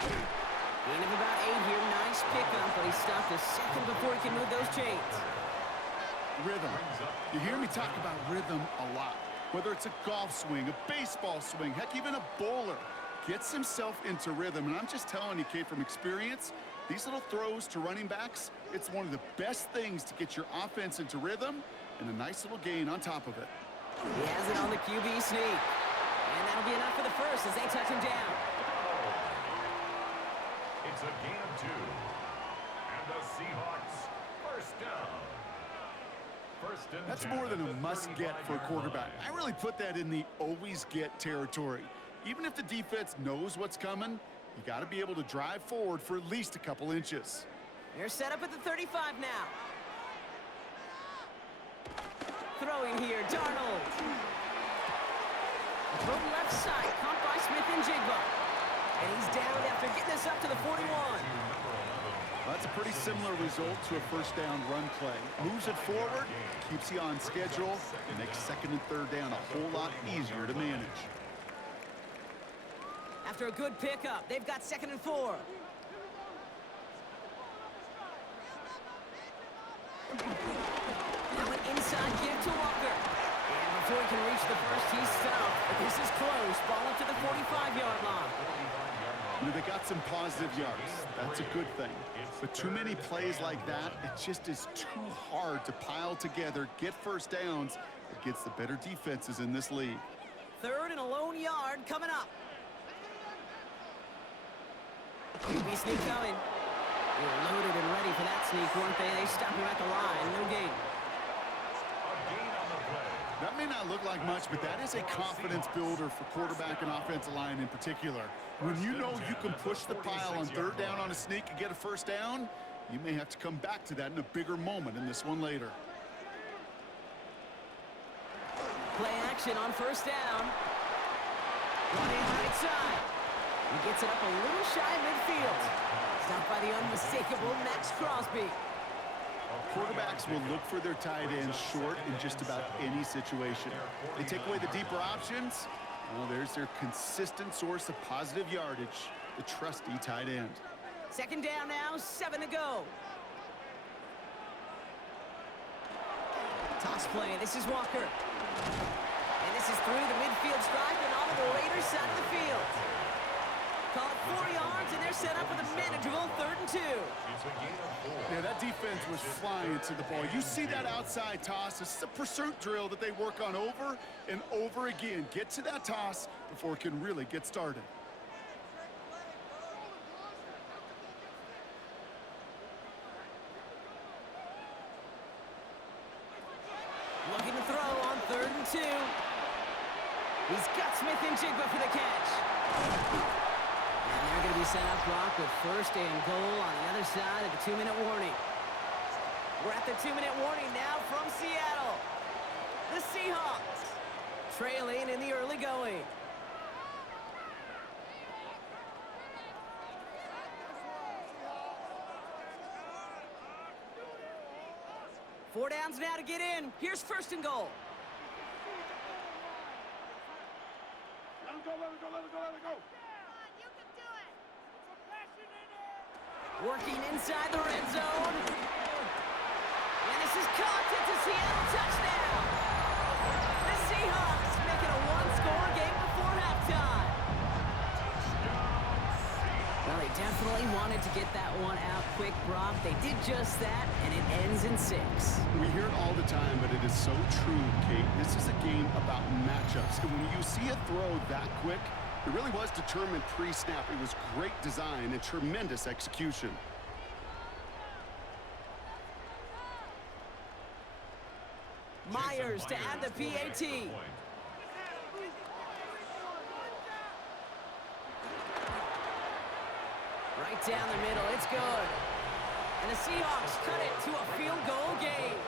Gain of about 8 here. Nice pickup, but he stopped a second before he can move those chains. Rhythm. You hear me talk about rhythm a lot. Whether it's a golf swing, a baseball swing, heck, even a bowler gets himself into rhythm. And I'm just telling you, kid, from experience, these little throws to running backs, it's one of the best things to get your offense into rhythm and a nice little gain on top of it. He has it on the QB sneak. And that'll be enough for the first as they touch him down. It's a gain of 2. And the Seahawks, 1st down. That's more than a must-get for a quarterback. I really put that in the always-get territory. Even if the defense knows what's coming, you got to be able to drive forward for at least a couple inches. They're set up at the 35 now. Throwing here, Darnold. Throw left side, caught by Smith-Njigba. And he's down after getting us up to the 41. That's a pretty similar result to a 1st down run play. Moves it forward, keeps you on schedule, and makes 2nd and 3rd down a whole lot easier to manage. After a good pickup, they've got 2nd and 4. Now an inside give to Walker. And before he can reach the first, he's stopped. But this is close. Ball up to the 45-yard line. You know, they got some positive yards. That's a good thing. But too many plays like that, it just is too hard to pile together, get 1st downs against the better defenses in this league. 3rd and a lone yard coming up. QB sneak coming. They were loaded and ready for that sneak, weren't they? They stopped him at the line. No gain. That may not look like much, but that is a confidence builder for quarterback and offensive line in particular. When you know you can push the pile on 3rd down on a sneak and get a 1st down, you may have to come back to that in a bigger moment in this one later. Play action on 1st down. Running right side. He gets it up a little shy midfield. Stopped by the unmistakable Max Crosby. Quarterbacks will look for their tight ends short in just about any situation. They take away the deeper options. Well, there's their consistent source of positive yardage, the trusty tight end. 2nd down now, 7 to go. Toss play, this is Walker. And this is through the midfield stripe and onto the Raiders side of the field. hands were flying to the ball. You see that outside toss. This is a pursuit drill that they work on over and over again. Get to that toss before it can really get started. Looking to throw on 3rd and 2. He's got Smith and Jigba for the catch. And they're going to be set up, Brock, with 1st and goal on the other side of the 2-minute warning. We're at the 2-minute warning now from Seattle. The Seahawks trailing in the early going. Four downs now to get in. Here's 1st and goal. Let him go, let him go, let him go, let him go. You can do it. Put some passion in it. Working inside the red zone. And this is caught. It's a Seattle touchdown. The Seahawks make it a one-score game before halftime. Well, they definitely wanted to get that one out quick, Brock. They did just that, and it ends in 6. We hear it all the time, but it is so true, Kate. This is a game about matchups. And when you see a throw that quick, it really was determined pre-snap. It was great design and tremendous execution. Myers to add the PAT. Right down the middle, it's good. And the Seahawks cut it to a field goal game.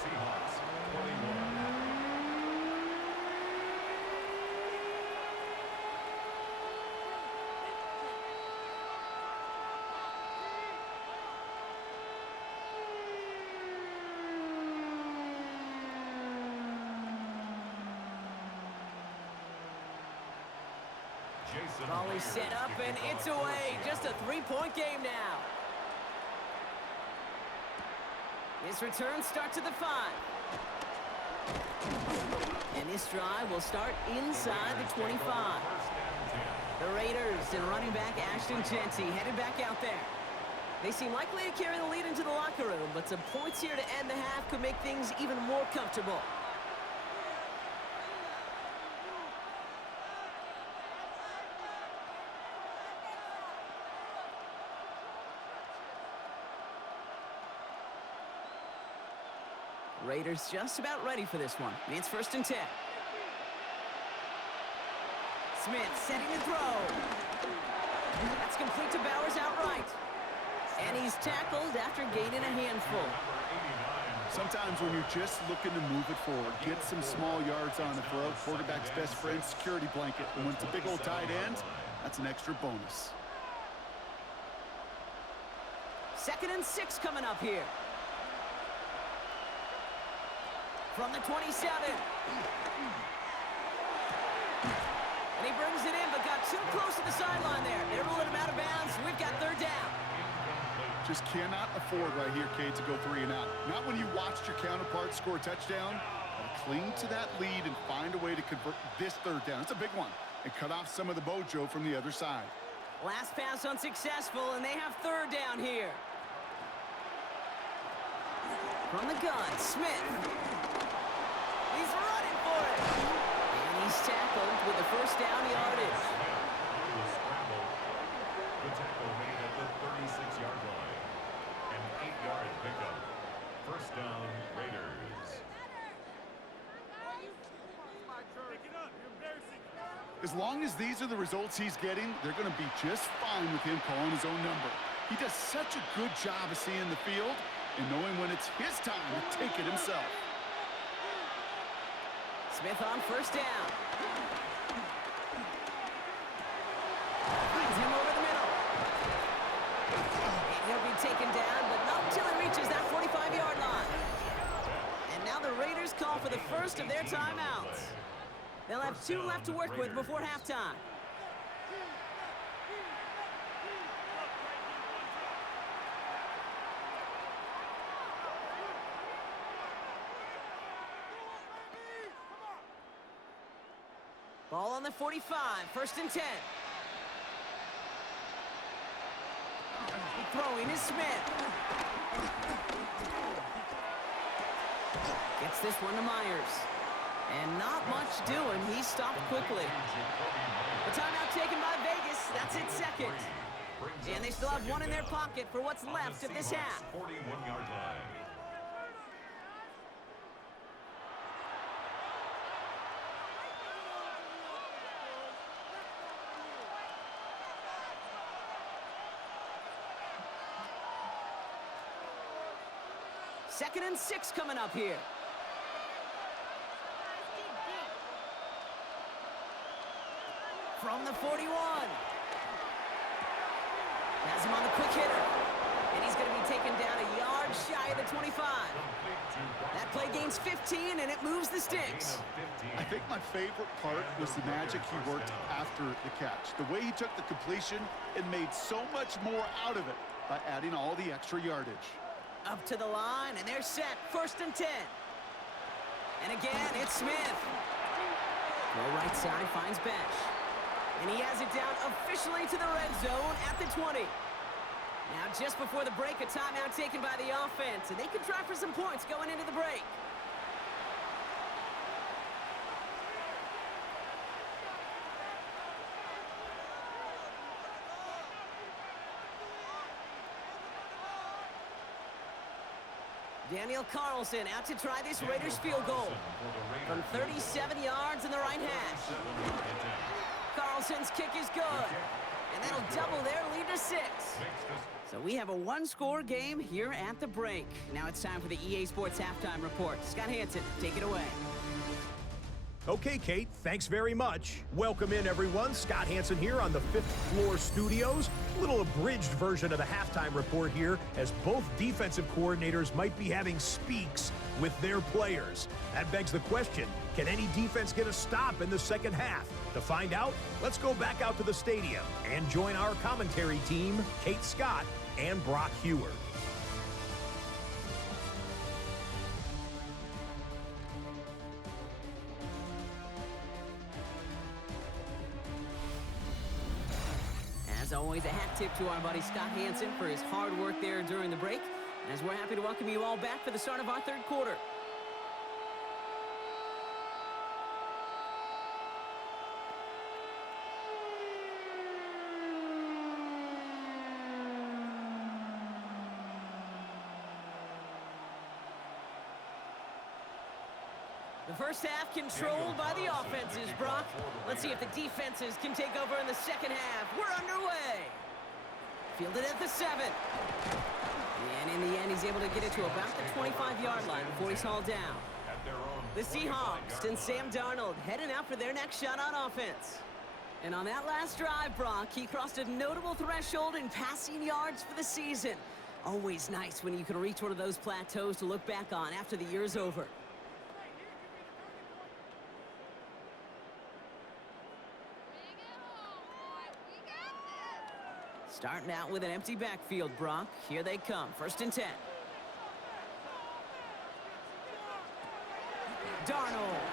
Seahawks 21. Ball is set up and it's away. Just a 3-point game now. This return starts at the 5. And this drive will start inside the 25. The Raiders and running back Ashton Jeanty headed back out there. They seem likely to carry the lead into the locker room, but some points here to end the half could make things even more comfortable. Raiders just about ready for this one. It's 1st and 10. Smith setting the throw. That's complete to Bowers outright. And he's tackled after gaining a handful. Sometimes when you're just looking to move it forward, get some small yards on the throw, quarterback's best friend, security blanket. And when it's a big old tight end, that's an extra bonus. 2nd and 6 coming up here. From the 27. And he brings it in, but got too close to the sideline there. They're rolling him out of bounds. We've got 3rd down. Just cannot afford right here, Kate, to go 3 and out. Not when you watched your counterpart score a touchdown. Gotta cling to that lead and find a way to convert this 3rd down. It's a big one. And cut off some of the mojo from the other side. Last pass unsuccessful, and they have 3rd down here. From the gun, Smith. He's running for it. And he's tackled with the 1st down yardage. The tackle made at the 36-yard line. An 8-yard pickup. 1st down, Raiders. As long as these are the results he's getting, they're going to be just fine with him calling his own number. He does such a good job of seeing the field and knowing when it's his time to take it himself. Smith on 1st down. Finds him over the middle. And he'll be taken down, but not until he reaches that 45-yard line. And now the Raiders call for the first of their timeouts. They'll have 2 left to work with before halftime. Ball on the 45, 1st and 10. Throwing is Smith. Gets this one to Myers. And not much doing. He stopped quickly. A timeout taken by Vegas. That's its second. And they still have one in their pocket for what's left of this half. 41-yard line. Second and 6 coming up here. From the 41. Has him on the quick hitter. And he's going to be taken down a yard shy of the 25. That play gains 15, and it moves the sticks. I think my favorite part was the magic he worked after the catch. The way he took the completion and made so much more out of it by adding all the extra yardage. Up to the line, and they're set. First and 10. And again, it's Smith. Throw right side finds Besh. And he has it down officially to the red zone at the 20. Now, just before the break, a timeout taken by the offense, and they can try for some points going into the break. Daniel Carlson out to try this Raiders field goal from 37 yards in the right hash. Carlson's kick is good, and that'll double their lead to 6. So we have a one-score game here at the break. Now it's time for the EA Sports Halftime Report. Scott Hansen, take it away. Okay, Kate, thanks very much. Welcome in, everyone. Scott Hansen here on the 5th floor studios. A little abridged version of the halftime report here, as both defensive coordinators might be having speaks with their players. That begs the question, can any defense get a stop in the second half? To find out, let's go back out to the stadium and join our commentary team, Kate Scott and Brock Hewer. As always, a hat tip to our buddy Scott Hansen for his hard work there during the break. As we're happy to welcome you all back for the start of our third quarter. The first half controlled by the offenses, Brock. Let's see if the defenses can take over in the second half. We're underway. Fielded at the 7. And in the end, he's able to get it to about the 25-yard line before he's hauled down. The Seahawks and Sam Darnold heading out for their next shot on offense. And on that last drive, Brock, he crossed a notable threshold in passing yards for the season. Always nice when you can reach one of those plateaus to look back on after the year's over. Starting out with an empty backfield, Brock. Here they come. First and 10. Darnold.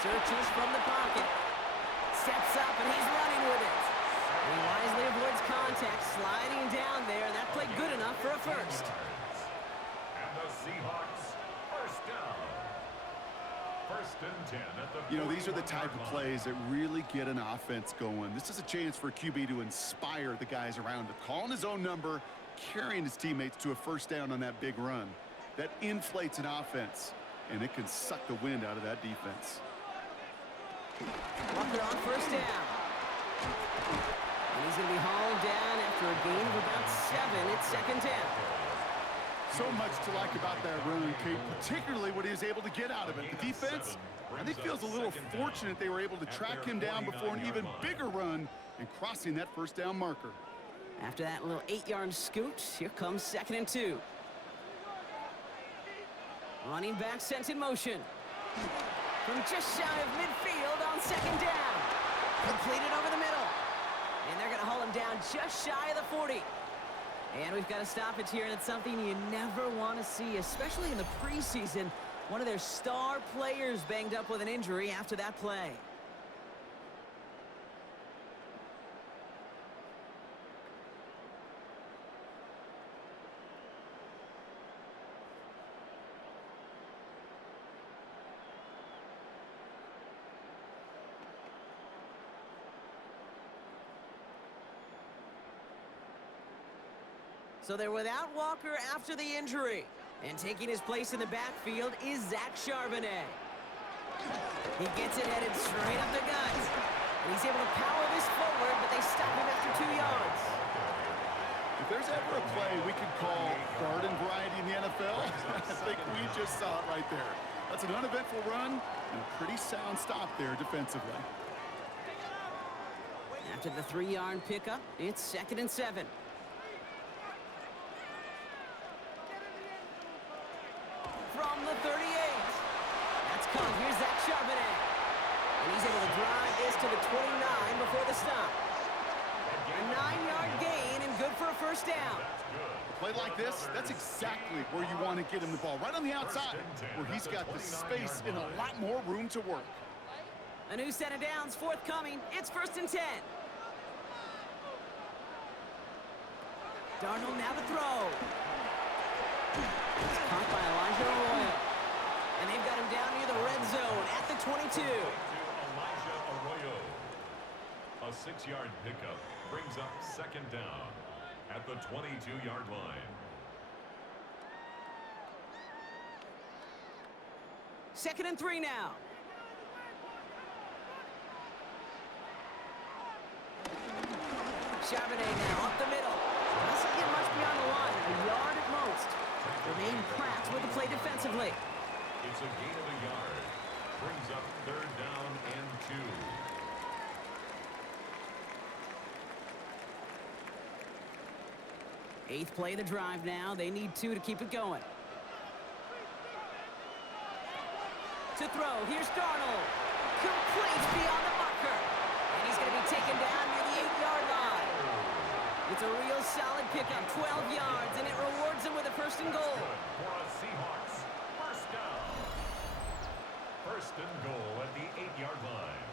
Searches from the pocket. Steps up, and he's running with it. And he wisely avoids contact, sliding down there, and that played good enough for a first. And the Seahawks, first down. First and 10 at the You know, these are the type of plays that really get an offense going. This is a chance for a QB to inspire the guys around him. Calling his own number, carrying his teammates to a first down on that big run. That inflates an offense, and it can suck the wind out of that defense. Walker on first down. And he's going to be hauled down after a gain of about 7. It's second down. So much to like about that run, Kate, particularly what he was able to get out of it. The defense, I think, feels a little fortunate they were able to track him down before an even bigger run and crossing that first down marker. After that little 8-yard scoot, here comes second and 2. Running back sent in motion. From just shy of midfield on second down. Completed over the middle. And they're going to haul him down just shy of the 40. And we've got a stoppage here, and it's something you never want to see, especially in the preseason. One of their star players banged up with an injury after that play. So they're without Walker after the injury. And taking his place in the backfield is Zach Charbonnet. He gets it headed straight up the gut. And he's able to power this forward, but they stop him after 2 yards. If there's ever a play we could call garden variety in the NFL, I think we just saw it right there. That's an uneventful run and a pretty sound stop there defensively. After the 3-yard pickup, it's 2nd and 7. From the 38. That's caught. Here's Zach Charbonnet. And he's able to drive this to the 29 before the stop. A 9-yard gain and good for a first down. A play like this, that's exactly where you want to get him the ball. Right on the outside, where he's got the space and a lot more room to work. A new set of downs forthcoming. It's 1st and 10. Darnold now to throw. It's caught by Elijah Arroyo. And they've got him down near the red zone at the 22. Elijah Arroyo. A 6-yard pickup brings up 2nd down at the 22-yard line. 2nd and 3 now. Charbonnet now up the middle. Doesn't get much beyond the line, a yard at most. Remain cracked with the play defensively. It's a gain of a yard. Brings up 3rd down and 2. 8th play of the drive now. They need 2 to keep it going. To throw, here's Darnold. Complete beyond the marker. And he's going to be taken down near the 8-yard line. It's a real solid pickup, 12 yards, and it rewards him with a 1st and goal. For a Seahawks 1st down. 1st and goal at the 8-yard line.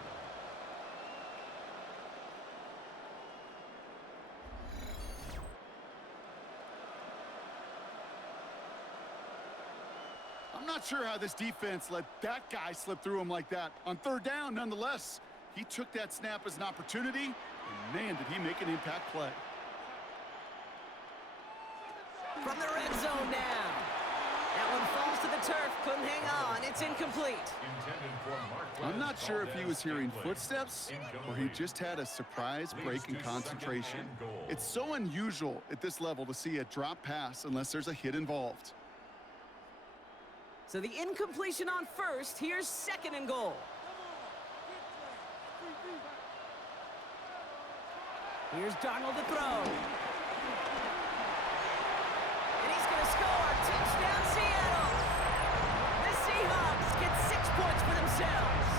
I'm not sure how this defense let that guy slip through him like that. On 3rd down, nonetheless, he took that snap as an opportunity, and man, did he make an impact play. From the red zone now. That one falls to the turf. Couldn't hang on. It's incomplete. I'm not sure if he was hearing footsteps or he just had a surprise break in concentration. It's so unusual at this level to see a drop pass unless there's a hit involved. So the incompletion on 1st. Here's 2nd and goal. Here's Darnold to throw. And he's going to score. Touchdown, Seattle. The Seahawks get 6 points for themselves.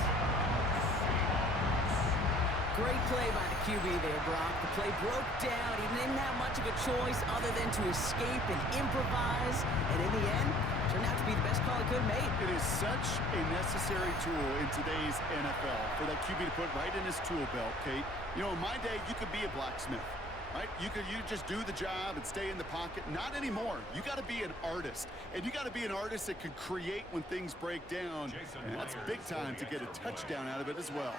Great play by the QB there, Brock. The play broke down. He didn't have much of a choice other than to escape and improvise. And in the end, turned out to be the best call he could have made. It is such a necessary tool in today's NFL for that QB to put right in his tool belt, Kate. You know, in my day, you could be a blacksmith, right? You just do the job and stay in the pocket. Not anymore. You got to be an artist, and you got to be an artist that can create when things break down. And that's big time to get a touchdown out of it as well.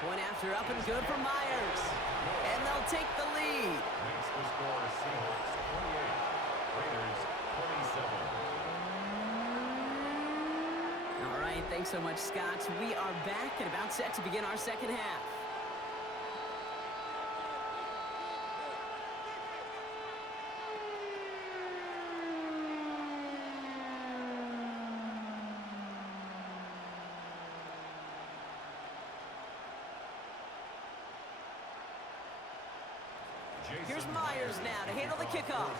Point after up and good for Myers. And they'll take the lead. Makes the score Seahawks 28, Raiders 27. All right, thanks so much, Scott. We are back and about set to begin our 2nd half. Here's Myers now to handle the kickoff.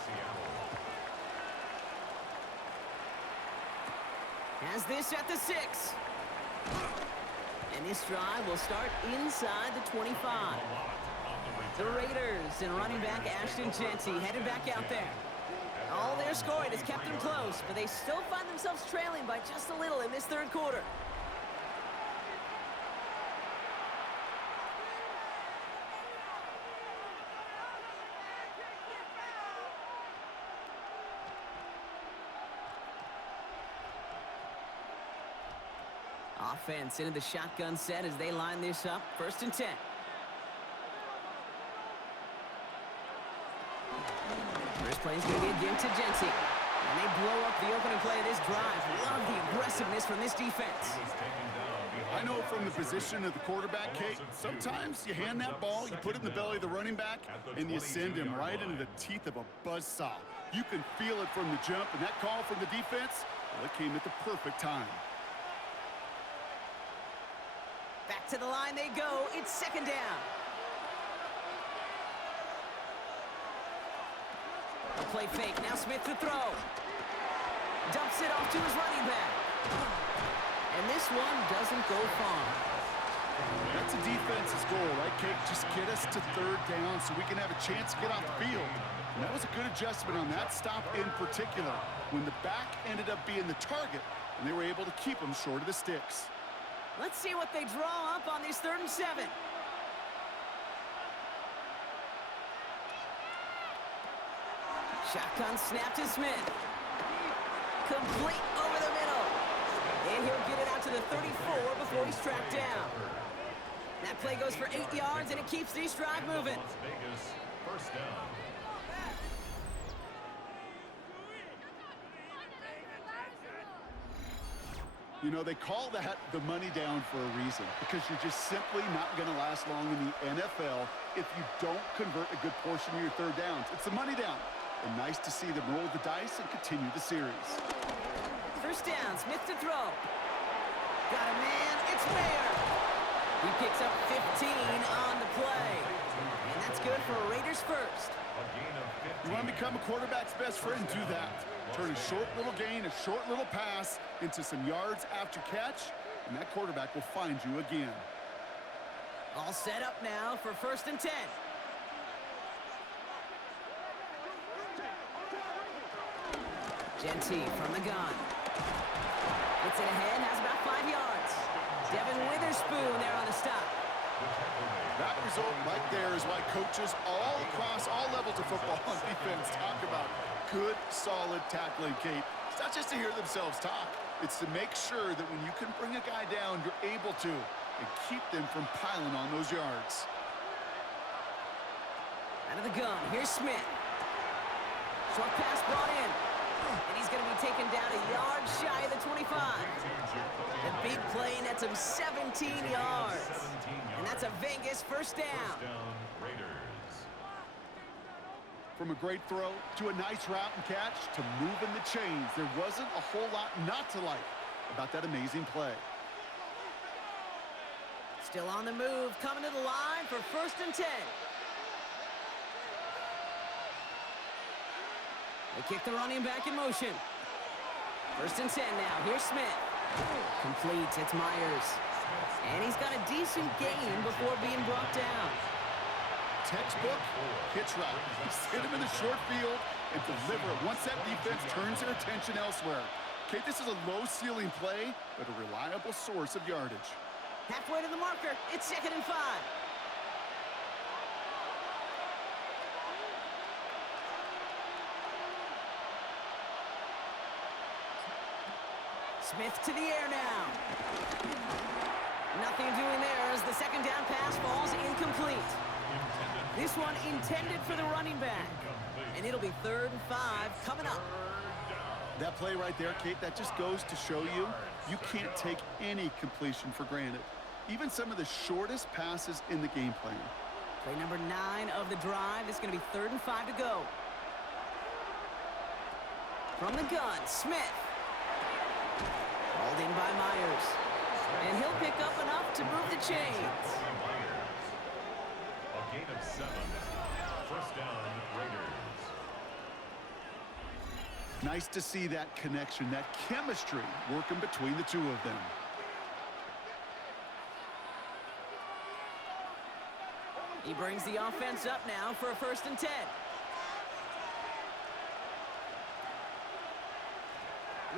Has this at the 6. And this drive will start inside the 25. The Raiders and running back Ashton Jeanty headed back out there. All their scoring has kept them close, but they still find themselves trailing by just a little in this 3rd quarter. Offense into the shotgun set as they line this up. 1st and 10. play is going to be a give to Genty. And they blow up the opening play of this drive. Love the aggressiveness from this defense. I know from the position of the quarterback, Kate, sometimes you hand that ball, you put it in the belly of the running back, and you send him right into the teeth of a buzzsaw. You can feel it from the jump, and that call from the defense, well, it came at the perfect time. Back to the line they go. It's second down. A play fake. Now Smith to throw. Dumps it off to his running back. And this one doesn't go far. That's a defense's goal, right, Kate? Just get us to third down so we can have a chance to get off the field. And that was a good adjustment on that stop in particular, when the back ended up being the target, and they were able to keep him short of the sticks. Let's see what they draw up on this 3rd and 7. Shotgun snap to Smith. Complete over the middle. And he'll get it out to the 34 before he's tracked down. That play goes for 8 yards, and it keeps this drive moving. Las Vegas, first down. You know, they call that the money down for a reason, because you're just simply not going to last long in the NFL if you don't convert a good portion of your third downs. It's the money down. And nice to see them roll the dice and continue the series. First down, Smith to throw. Got a man, it's Mayer. He picks up 15 on the play. And that's good for a Raiders first. You want to become a quarterback's best friend? Do that. Turn a short little gain, a short little pass into some yards after catch, and that quarterback will find you again. All set up now for 1st and 10. Genty from the gun. Gets it ahead, has about 5 yards. Devin Witherspoon there on the stop. That result right there is why coaches all across all levels of football on defense talk about good, solid tackling, Kate. It's not just to hear themselves talk. It's to make sure that when you can bring a guy down, you're able to, and keep them from piling on those yards. Out of the gun, here's Smith. Short pass brought in. And he's going to be taken down a yard shy of the 25. The big play nets him 17 yards. And that's a Vegas first down. From a great throw to a nice route and catch to moving the chains, there wasn't a whole lot not to like about that amazing play. Still on the move, coming to the line for 1st and 10. They kick the running back in motion. 1st and 10 now. Here's Smith. Complete. It's Myers. And he's got a decent gain before being brought down. Textbook hitch route. Hit him in the short field and deliver it once that defense turns their attention elsewhere. Okay, this is a low ceiling play, but a reliable source of yardage. Halfway to the marker. It's 2nd and 5. Smith to the air now. Nothing doing there as the 2nd down pass falls incomplete. This one intended for the running back. And it'll be 3rd and 5 coming up. That play right there, Kate, that just goes to show you, you can't take any completion for granted. Even some of the shortest passes in the game plan. Play number 9 of the drive. It's going to be 3rd and 5 to go. From the gun, Smith. Hauled in by Myers. And he'll pick up enough to move the chains. A gain of 7. First down, Raiders. Nice to see that connection, that chemistry working between the two of them. He brings the offense up now for a 1st and 10.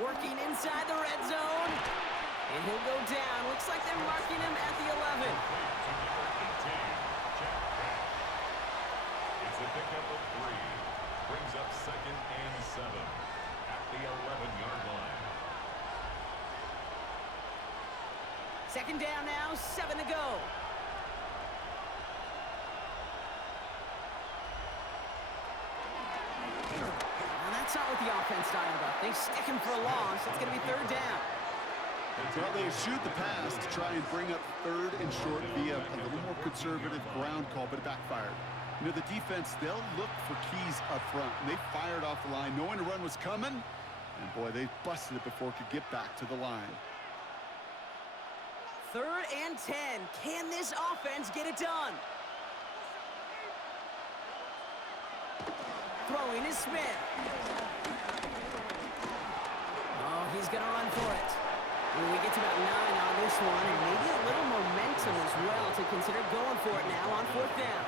Working inside the red zone. And he'll go down. Looks like they're marking him at the 11. It's a pickup of 3. Brings up 2nd and 7 at the 11-yard line. 2nd down now, 7 to go. the offense dialed up. They stick him for a loss. It's going to be third down. Well, they shoot the pass to try and bring up third and short via a little more conservative ground call, but it backfired. You know, the defense, they'll look for keys up front, and they fired off the line knowing a run was coming, and boy, they busted it before it could get back to the line. 3rd and 10. Can this offense get it done? Throwing is Smith. Oh, he's going to run for it. We get to about 9 on this one, and maybe a little momentum as well to consider going for it now on 4th down.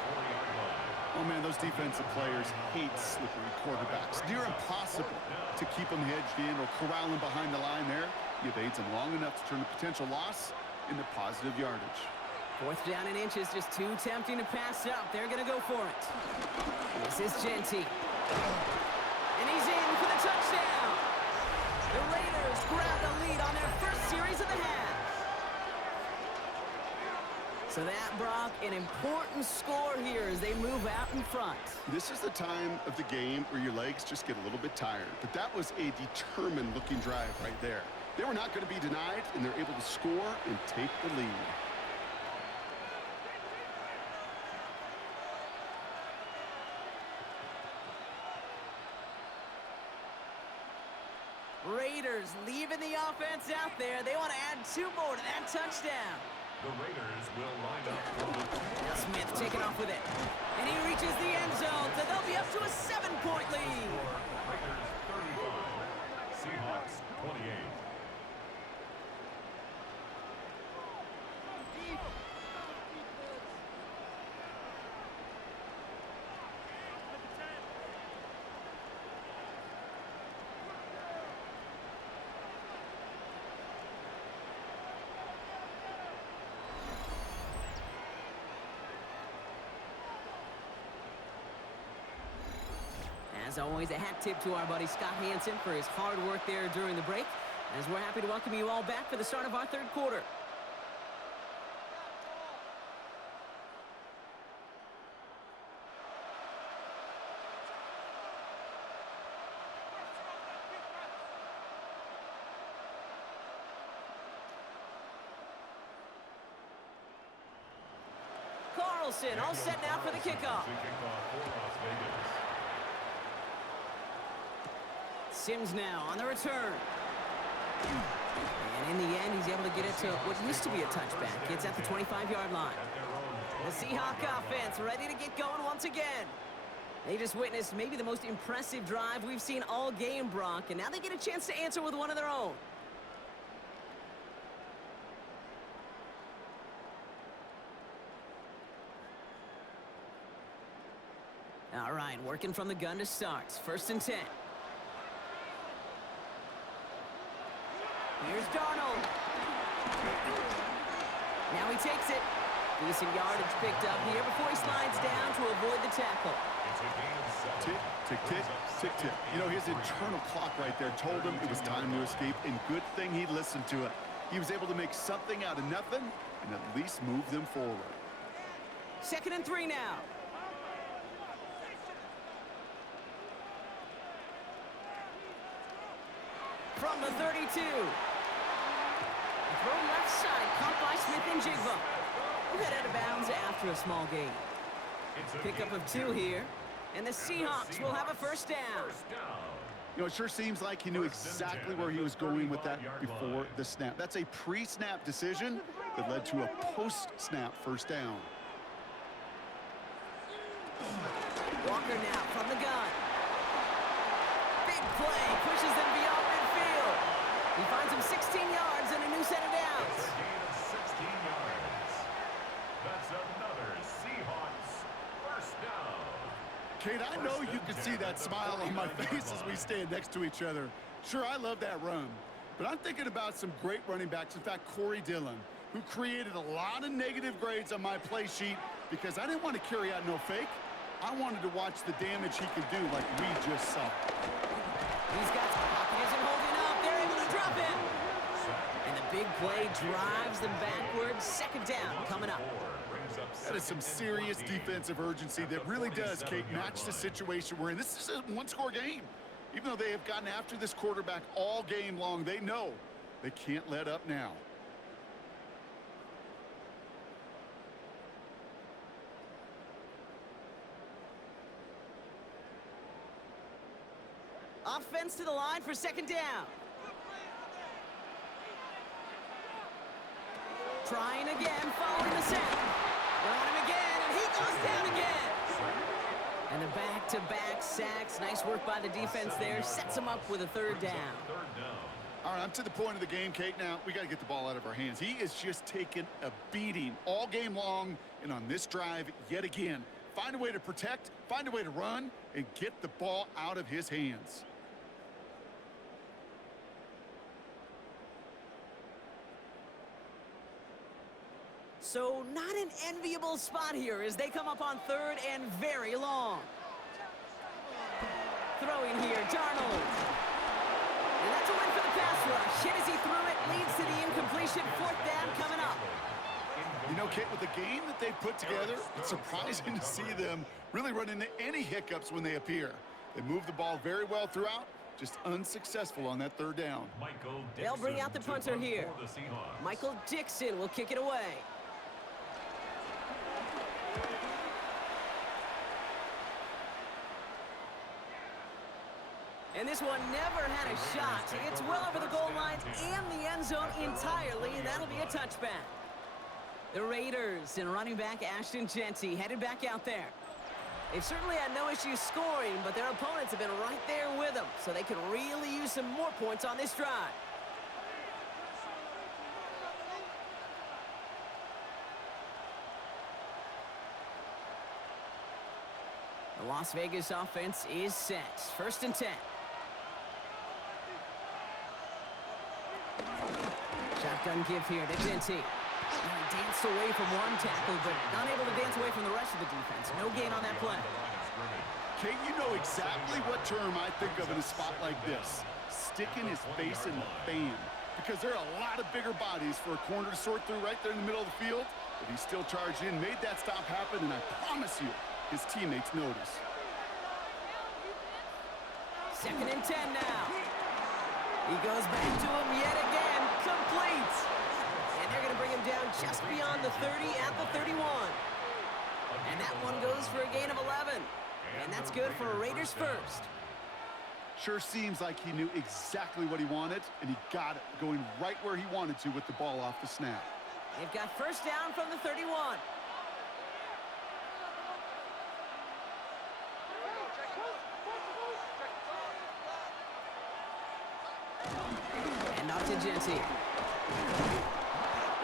Oh, man, those defensive players hate slippery quarterbacks. Near impossible to keep them hedged in or corral them behind the line there. You evade them long enough to turn a potential loss into positive yardage. 4th down and inches, just too tempting to pass up. They're going to go for it. This is Genty. And he's in for the touchdown. The Raiders grab the lead on their first series of the half. So that, Brock, an important score here as they move out in front. This is the time of the game where your legs just get a little bit tired. But that was a determined-looking drive right there. They were not going to be denied, and they're able to score and take the lead. Raiders leaving the offense out there. They want to add 2 more to that touchdown. The Raiders will line up. Now Smith taking off with it. And he reaches the end zone, so they'll be up to a 7-point lead. Raiders 35, Seahawks 28. As always, a hat tip to our buddy Scott Hansen for his hard work there during the break, as we're happy to welcome you all back for the start of our 3rd quarter. Carlson all set now for the kickoff. Sims now on the return. And in the end, he's able to get it to what used to be a touchback. It's at the 25-yard line. The Seahawks offense ready to get going once again. They just witnessed maybe the most impressive drive we've seen all game, Brock, and now they get a chance to answer with one of their own. All right, working from the gun to start. 1st and 10. Here's Darnold. Now he takes it. Decent yardage picked up here before he slides down to avoid the tackle. Tick, tick, tick, tick, tick. You know, his internal clock right there told him it was time to escape, and good thing he listened to it. He was able to make something out of nothing and at least move them forward. 2nd and 3 now. From the 32. Throw left side, caught by Smith and Jigba. Head out of bounds after a small gain. Pickup of 2 here, and the Seahawks will have a 1st down. You know, it sure seems like he knew exactly where he was going with that before the snap. That's a pre-snap decision that led to a post-snap 1st down. Walker now from the gun. Big play, pushes them beyond midfield. He finds him 16 yards and a new set of downs. It's a gain of 16 yards. That's another Seahawks 1st down. Kate, I know you can see that smile on my face as we stand next to each other. Sure, I love that run, but I'm thinking about some great running backs. In fact, Corey Dillon, who created a lot of negative grades on my play sheet because I didn't want to carry out no fake. I wanted to watch the damage he could do like we just saw. He's got pocket isn't holding up. They're able to drop him. And the big play drives them backwards. 2nd down coming up. That is some serious defensive urgency that really does, Kate, match the situation we're in. This is a 1-score game. Even though they have gotten after this quarterback all game long, they know they can't let up now. Offense to the line for second down. Trying again, following the set. They're on him again, and he goes down again. And the back-to-back sacks. Nice work by the defense there. Sets him up with a third down. All right, I'm to the point of the game, Kate. Now, we got to get the ball out of our hands. He is just taking a beating all game long, and on this drive, yet again. Find a way to protect, find a way to run, and get the ball out of his hands. So not an enviable spot here as they come up on third and very long. Throwing here, Darnold. And that's a win for the pass rush. Hit as he threw it, leads to the incompletion. Fourth down coming up. You know, Kate, with the game that they've put together, it's surprising to see them really run into any hiccups when they appear. They move the ball very well throughout, just unsuccessful on that third down. They'll bring out the punter here. Michael Dixon will kick it away. And this one never had a shot. It's well over the goal line and the end zone entirely, and that'll be a touchback. The Raiders and running back Ashton Jeanty headed back out there. They've certainly had no issues scoring, but their opponents have been right there with them, so they can really use some more points on this drive. The Las Vegas offense is set. First and 10. Shotgun give here to Jeanty. Danced away from one tackle, but not able to dance away from the rest of the defense. No gain on that play. Kate, you know exactly what term I think of in a spot like this. Sticking his face in the fan. Because there are a lot of bigger bodies for a corner to sort through right there in the middle of the field. But he still charged in, made that stop happen, and I promise you, his teammates notice. Second and 10 now. He goes back to him yet again. Complete. And they're going to bring him down just beyond the 30 at the 31. And that one goes for a gain of 11. And that's good for a Raiders first. Sure seems like he knew exactly what he wanted, and he got it, going right where he wanted to with the ball off the snap. They've got first down from the 31. And off to Jeanty.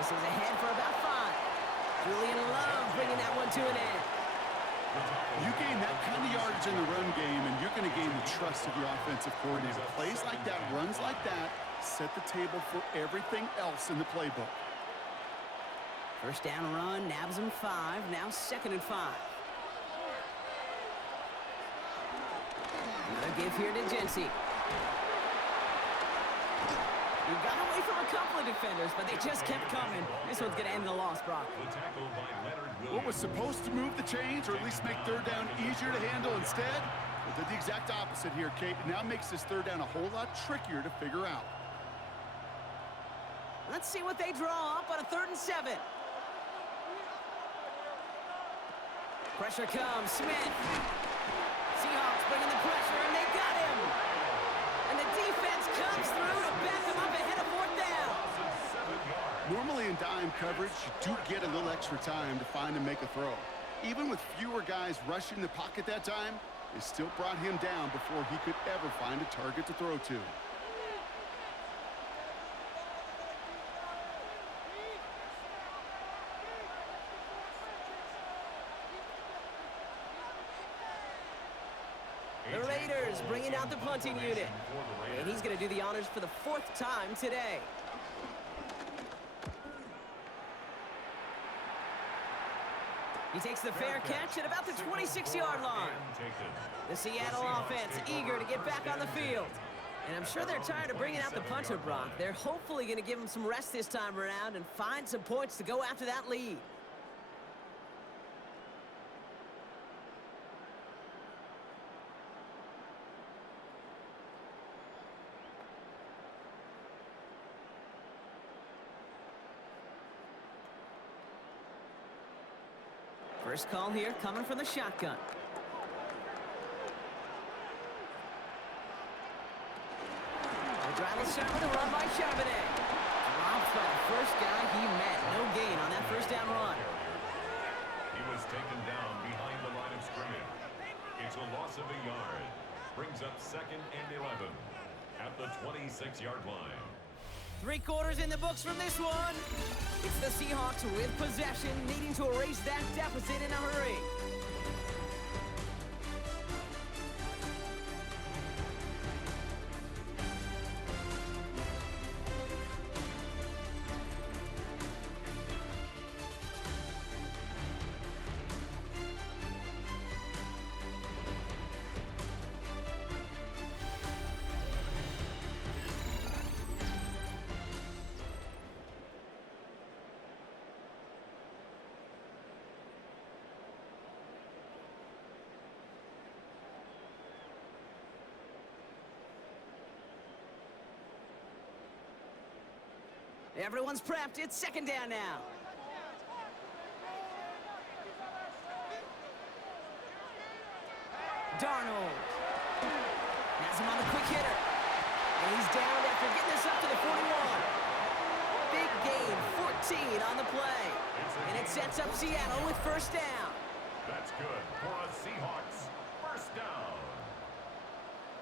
This is ahead for about 5. Julian Love bringing that one to an end. You gain that kind of yardage in the run game, and you're going to gain the trust of your offensive coordinator. Plays like that, runs like that, set the table for everything else in the playbook. First down run, nabs him 5. Now second and 5. Another give here to Jeanty. He got away from a couple of defenders, but they just kept coming. This one's going to end the loss, Brock. What was supposed to move the chains, or at least make third down easier to handle instead, well, did the exact opposite here, Kate. It now makes this third down a whole lot trickier to figure out. Let's see what they draw up on a 3rd and 7. Pressure comes, Smith. Seahawks bringing the pressure, and they got him. And the defense comes through to back him up ahead of 4th down. Normally in dime coverage, you do get a little extra time to find and make a throw. Even with fewer guys rushing the pocket that time, they still brought him down before he could ever find a target to throw to. The Raiders bringing out the punting unit. And he's going to do the honors for the 4th time today. He takes the fair catch at about the 26-yard line. The Seattle offense eager to get back on the field. And I'm sure they're tired of bringing out the punter, Brock. They're hopefully going to give him some rest this time around and find some points to go after that lead. First call here coming from the shotgun. The drive will start with a run by Charbonnet. Drops by the first guy he met. No gain on that first down run. He was taken down behind the line of scrimmage. It's a loss of a yard. Brings up 2nd and 11 at the 26-yard line. 3 quarters in the books from this one. It's the Seahawks with possession, needing to erase that deficit in a hurry. Everyone's prepped. It's 2nd down now. Darnold has him on the quick hitter. And he's down after getting this up to the 41. Big gain, 14 on the play. And it sets up Seattle with first down. That's good for a Seahawks first down.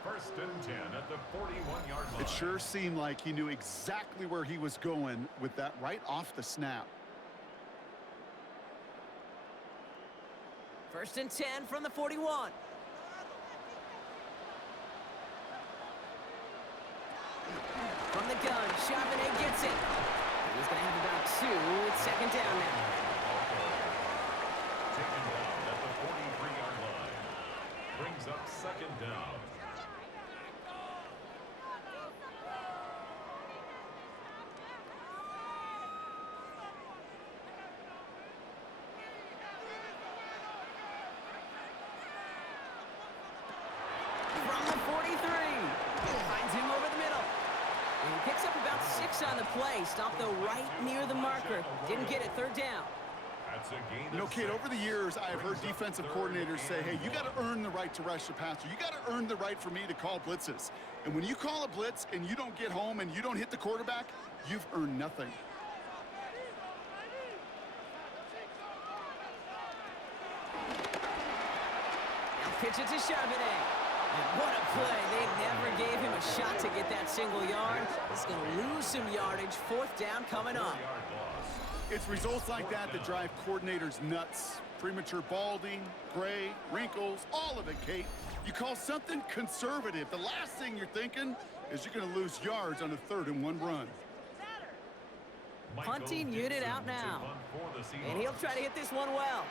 1st and 10 at the 41-yard line. It sure seemed like he knew exactly where he was going with that right off the snap. 1st and 10 from the 41. From the gun, Charbonnet gets it. He's going to have about 2. It's 2nd down now. Taken down at the 43-yard line. Brings up 2nd down. From the 43. Finds him over the middle. And he picks up about 6 on the play. Stopped though right near the marker. Didn't get it. 3rd down. That's a gain You know, of Kate, 6. over the years, I have heard defensive coordinators say, hey, you got to earn the right to rush the passer. You got to earn the right for me to call blitzes. And when you call a blitz and you don't get home and you don't hit the quarterback, you've earned nothing. Now pitch it to Charbonnet. And what a play. They never gave him a shot to get that single yard. He's going to lose some yardage. 4th down coming up. 4-yard loss. It's results like that that drive coordinators nuts. Premature balding, gray, wrinkles, all of it, Kate. You call something conservative. The last thing you're thinking is you're going to lose yards on a 3rd and 1 run. Michael Punting unit Dixon out to now. punt for the Seahawks. And he'll try to hit this one well.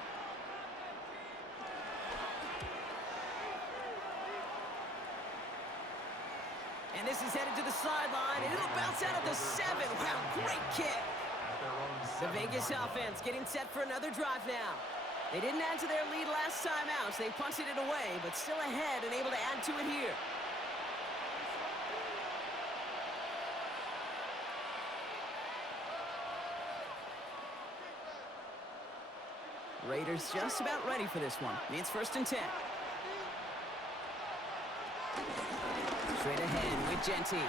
And this is headed to the sideline, and it'll bounce out at the 7. Wow, great kick. At their own The 7-yard Vegas line. offense getting set for another drive now. They didn't add to their lead last time out, so they punted it away, but still ahead and able to add to it here. Raiders just about ready for this one. It's 1st and 10. Straight ahead with Genty.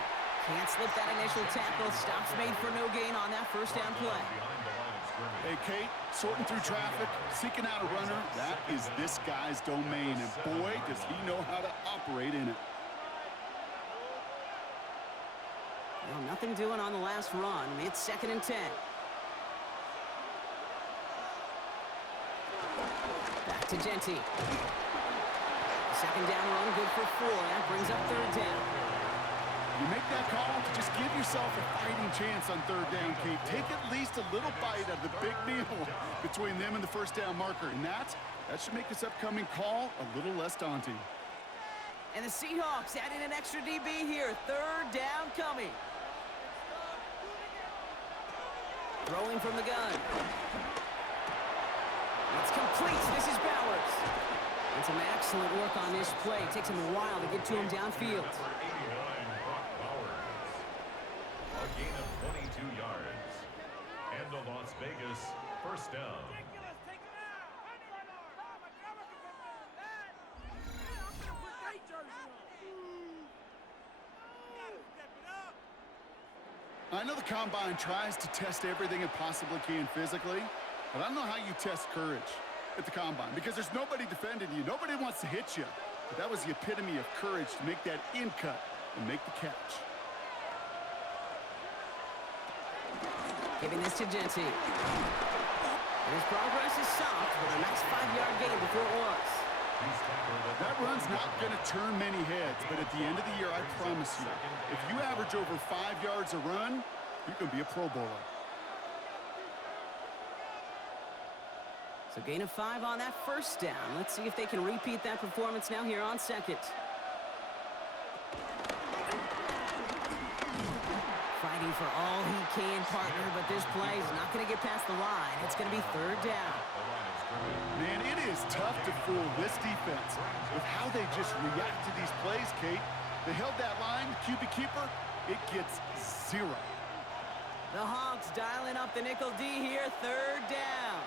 Can't slip that initial tackle. Stops made for no gain on that first down play. Behind the line of scrimmage. Hey, Kate, sorting through traffic, seeking out a runner, that is this guy's domain. And boy, does he know how to operate in it. Well, nothing doing on the last run. It's 2nd and 10. Back to Genty. Second down run, good for 4. That brings up 3rd down. You make that call to just give yourself a fighting chance on 3rd down, Kate. Take at least a little bite out of the big meal between them and the first down marker. And that should make this upcoming call a little less daunting. And the Seahawks adding an extra DB here. 3rd down coming. Throwing from the gun. It's complete. This is Bowers. And some excellent work on this play. Takes him a while to get to him downfield. Number 89, Brock Bowers. A gain of 22 yards. And a Las Vegas first down. I know the Combine tries to test everything it possibly can physically, but I don't know how you test courage at the Combine because there's nobody defending you. Nobody wants to hit you. But that was the epitome of courage to make that in cut and make the catch. Giving this to Genty. And his progress is soft with a nice 5-yard gain before it was. That run's not going to turn many heads, but at the end of the year, I promise you, if you average over 5 yards a run, you're going to be a Pro Bowler. So gain of 5 on that first down. Let's see if they can repeat that performance now here on second. Fighting for all he can, partner, but this play is not going to get past the line. It's going to be third down. Man, it is tough to fool this defense with how they just react to these plays, Kate. They held that line, QB keeper, it gets 0. The Hawks dialing up the nickel D here, third down.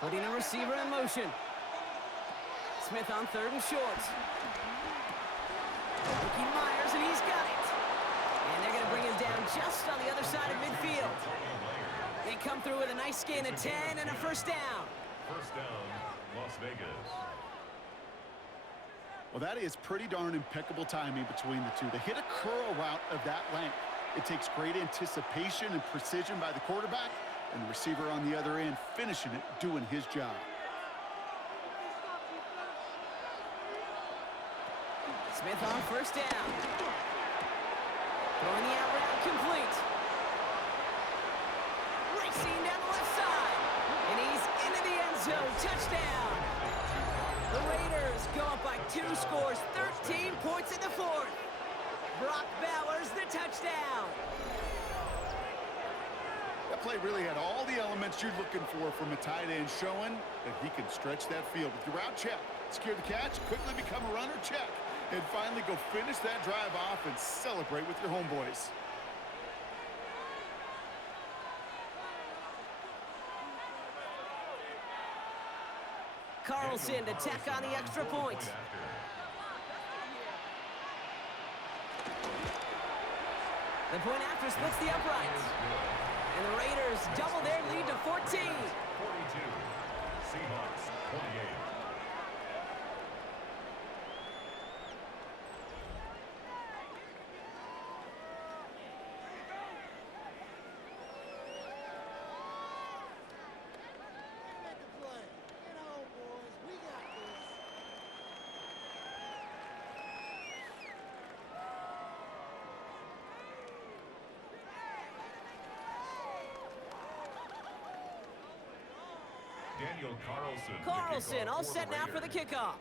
Putting a receiver in motion. Smith on third and short. Looking Myers, and he's got it. And they're going to bring him down just on the other side of midfield. They come through with a nice gain of 10 and a first down. First down, Las Vegas. Well, that is pretty darn impeccable timing between the two. They hit a curl route of that length. It takes great anticipation and precision by the quarterback, and the receiver on the other end finishing it, doing his job. Smith on first down. Throwing the out route complete. Racing down the left side. And he's into the end zone. Touchdown. The Raiders go up by 2 scores, 13 points in the fourth. Brock Bowers the touchdown. That play really had all the elements you're looking for from a tight end, showing that he can stretch that field with your route check, secure the catch, quickly become a runner check, and finally go finish that drive off and celebrate with your homeboys. Carlson to tack on the extra point. The point after splits the uprights. And the Raiders double their lead to 14. 42. Seahawks 28. Daniel Carlson all set now for the kickoff.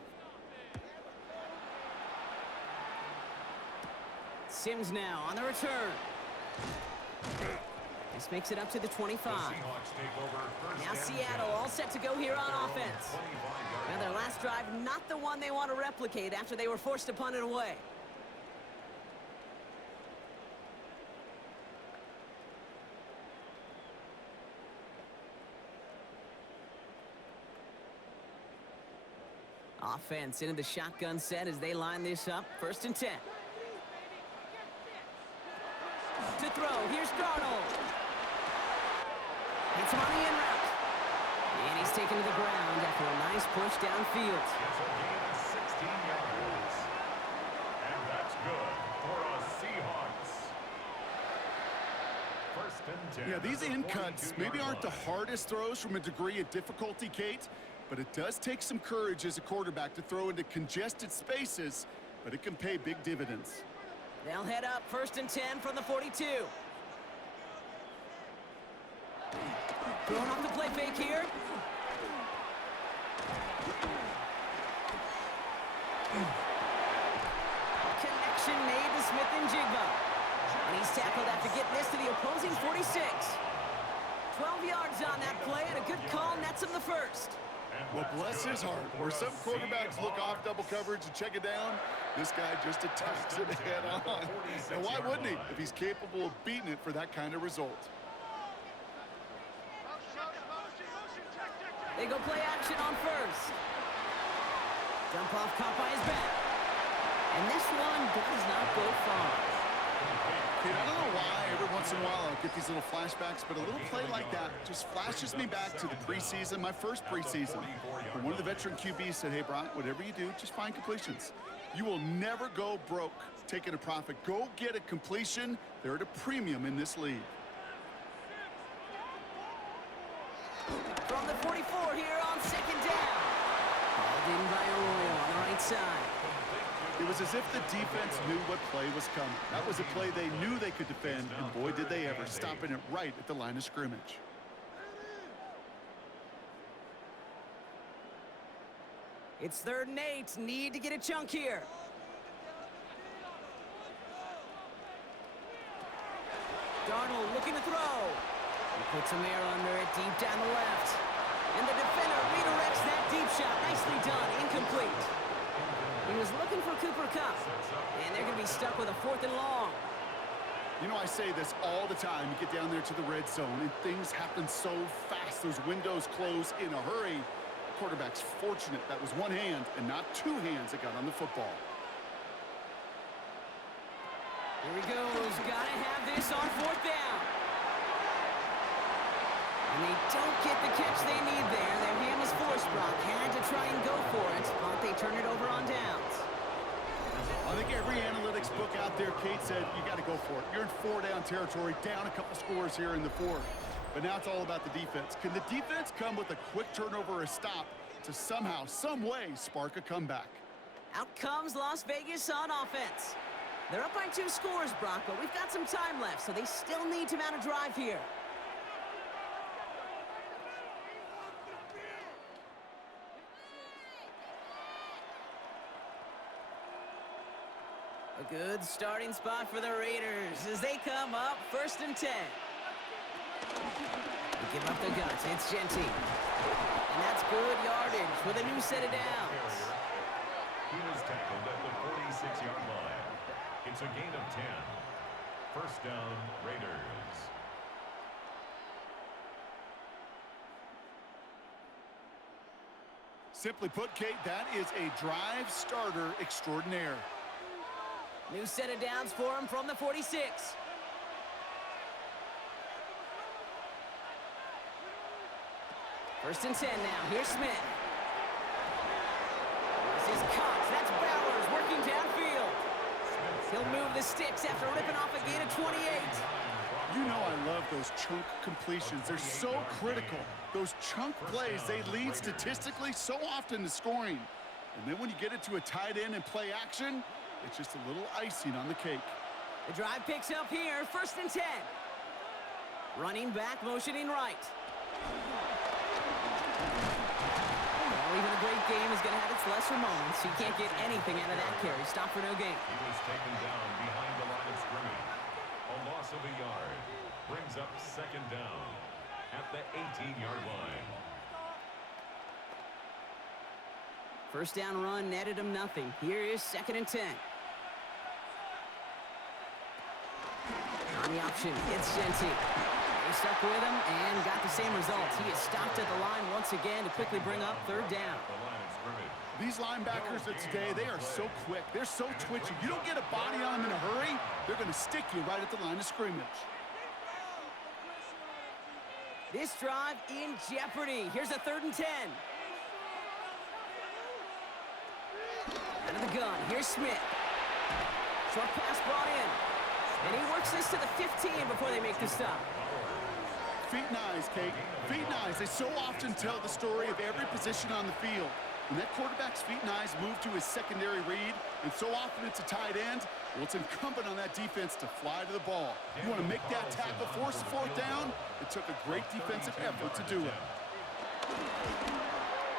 Sims now on the return. This makes it up to the 25. Now Seattle all set to go here on offense. Now their last drive, not the one they want to replicate after they were forced to punt it away. Offense into the shotgun set as they line this up. First and 10. To throw, here's Darnold. Hits him on the in route. And he's taken to the ground after a nice push downfield. It's a gain of 16 yards. And that's good for us Seahawks. First and 10. Yeah, these in cuts maybe aren't the hardest throws from a degree of difficulty, Kate, but it does take some courage as a quarterback to throw into congested spaces, but it can pay big dividends. They'll head up first and 10 from the 42. Throwing off the play fake here. Connection made to Smith and Jigba. And he's tackled after getting this to the opposing 46. 12 yards on that play, and a good call nets him the first. Well, bless his heart. Where some quarterbacks look off double coverage and check it down, this guy just attacks it head on. And why wouldn't he if he's capable of beating it for that kind of result? They go play action on first. Dump off caught by his back. And this one does not go far. Kid, I don't know why every once in a while I'll get these little flashbacks, but a little play like that just flashes me back to the preseason, my first preseason. Where one of the veteran QBs said, hey, Brian, whatever you do, just find completions. You will never go broke taking a profit. Go get a completion. They're at a premium in this league. From the 44 here on second down. Balled in by Arroyo on the right side. It was as if the defense knew what play was coming. That was a play they knew they could defend, and boy, did they ever, stopping it right at the line of scrimmage. It's 3rd and 8. Need to get a chunk here. Darnold looking to throw. He puts him there under it, deep down the left. And the defender redirects that deep shot. Nicely done. Incomplete. He was looking for Cooper Kupp. And they're going to be stuck with a 4th and long. You know, I say this all the time. You get down there to the red zone, and things happen so fast. Those windows close in a hurry. The quarterback's fortunate that was one hand and not two hands that got on the football. Here he goes. Got to have this on 4th down. And they don't get the catch they need there. Their hand was forced. Brock had to try and go for it, but they turn it over on downs. I think every analytics book out there, Kate, said you got to go for it. You're in 4-down territory, down a couple scores here in the 4th. But now it's all about the defense. Can the defense come with a quick turnover or a stop to somehow, some way, spark a comeback? Out comes Las Vegas on offense. They're up by 2 scores, Brock, but we've got some time left, so they still need to mount a drive here. A good starting spot for the Raiders as they come up 1st and 10. They give up the guts. It's Genty. And that's good yardage with a new set of downs. He was tackled at the 46-yard line. It's a gain of 10. 1st down, Raiders. Simply put, Kate, that is a drive starter extraordinaire. New set of downs for him from the 46. First and 10 now. Here's Smith. This is Cox. That's Bowers working downfield. He'll move the sticks after ripping off a gain of 28. You know I love those chunk completions. They're so critical. Those chunk plays, they lead statistically so often to scoring. And then when you get it to a tight end and play action, it's just a little icing on the cake. The drive picks up here. 1st and 10. Running back, motioning right. Well, even a great game is going to have its lesser moments. You can't get anything out of that carry. Stop for no gain. He was taken down behind the line of scrimmage. A loss of a yard. Brings up 2nd down at the 18-yard line. 1st down run netted him nothing. Here is 2nd and 10. On the option, it's Genty. They stuck with him and got the same results. He is stopped at the line once again to quickly bring up 3rd down. These linebackers of today, they are so quick. They're so twitchy. You don't get a body on them in a hurry, they're going to stick you right at the line of scrimmage. This drive in jeopardy. Here's a 3rd and 10. Out of the gun, here's Smith. Short pass brought in. And he works this to the 15 before they make the stop. Feet and eyes, Kate. Feet and eyes. They so often tell the story of every position on the field. When that quarterback's feet and eyes move to his secondary read, and so often it's a tight end, well, it's incumbent on that defense to fly to the ball. You want to make that tackle, force the 4th down? It took a great defensive effort to do it.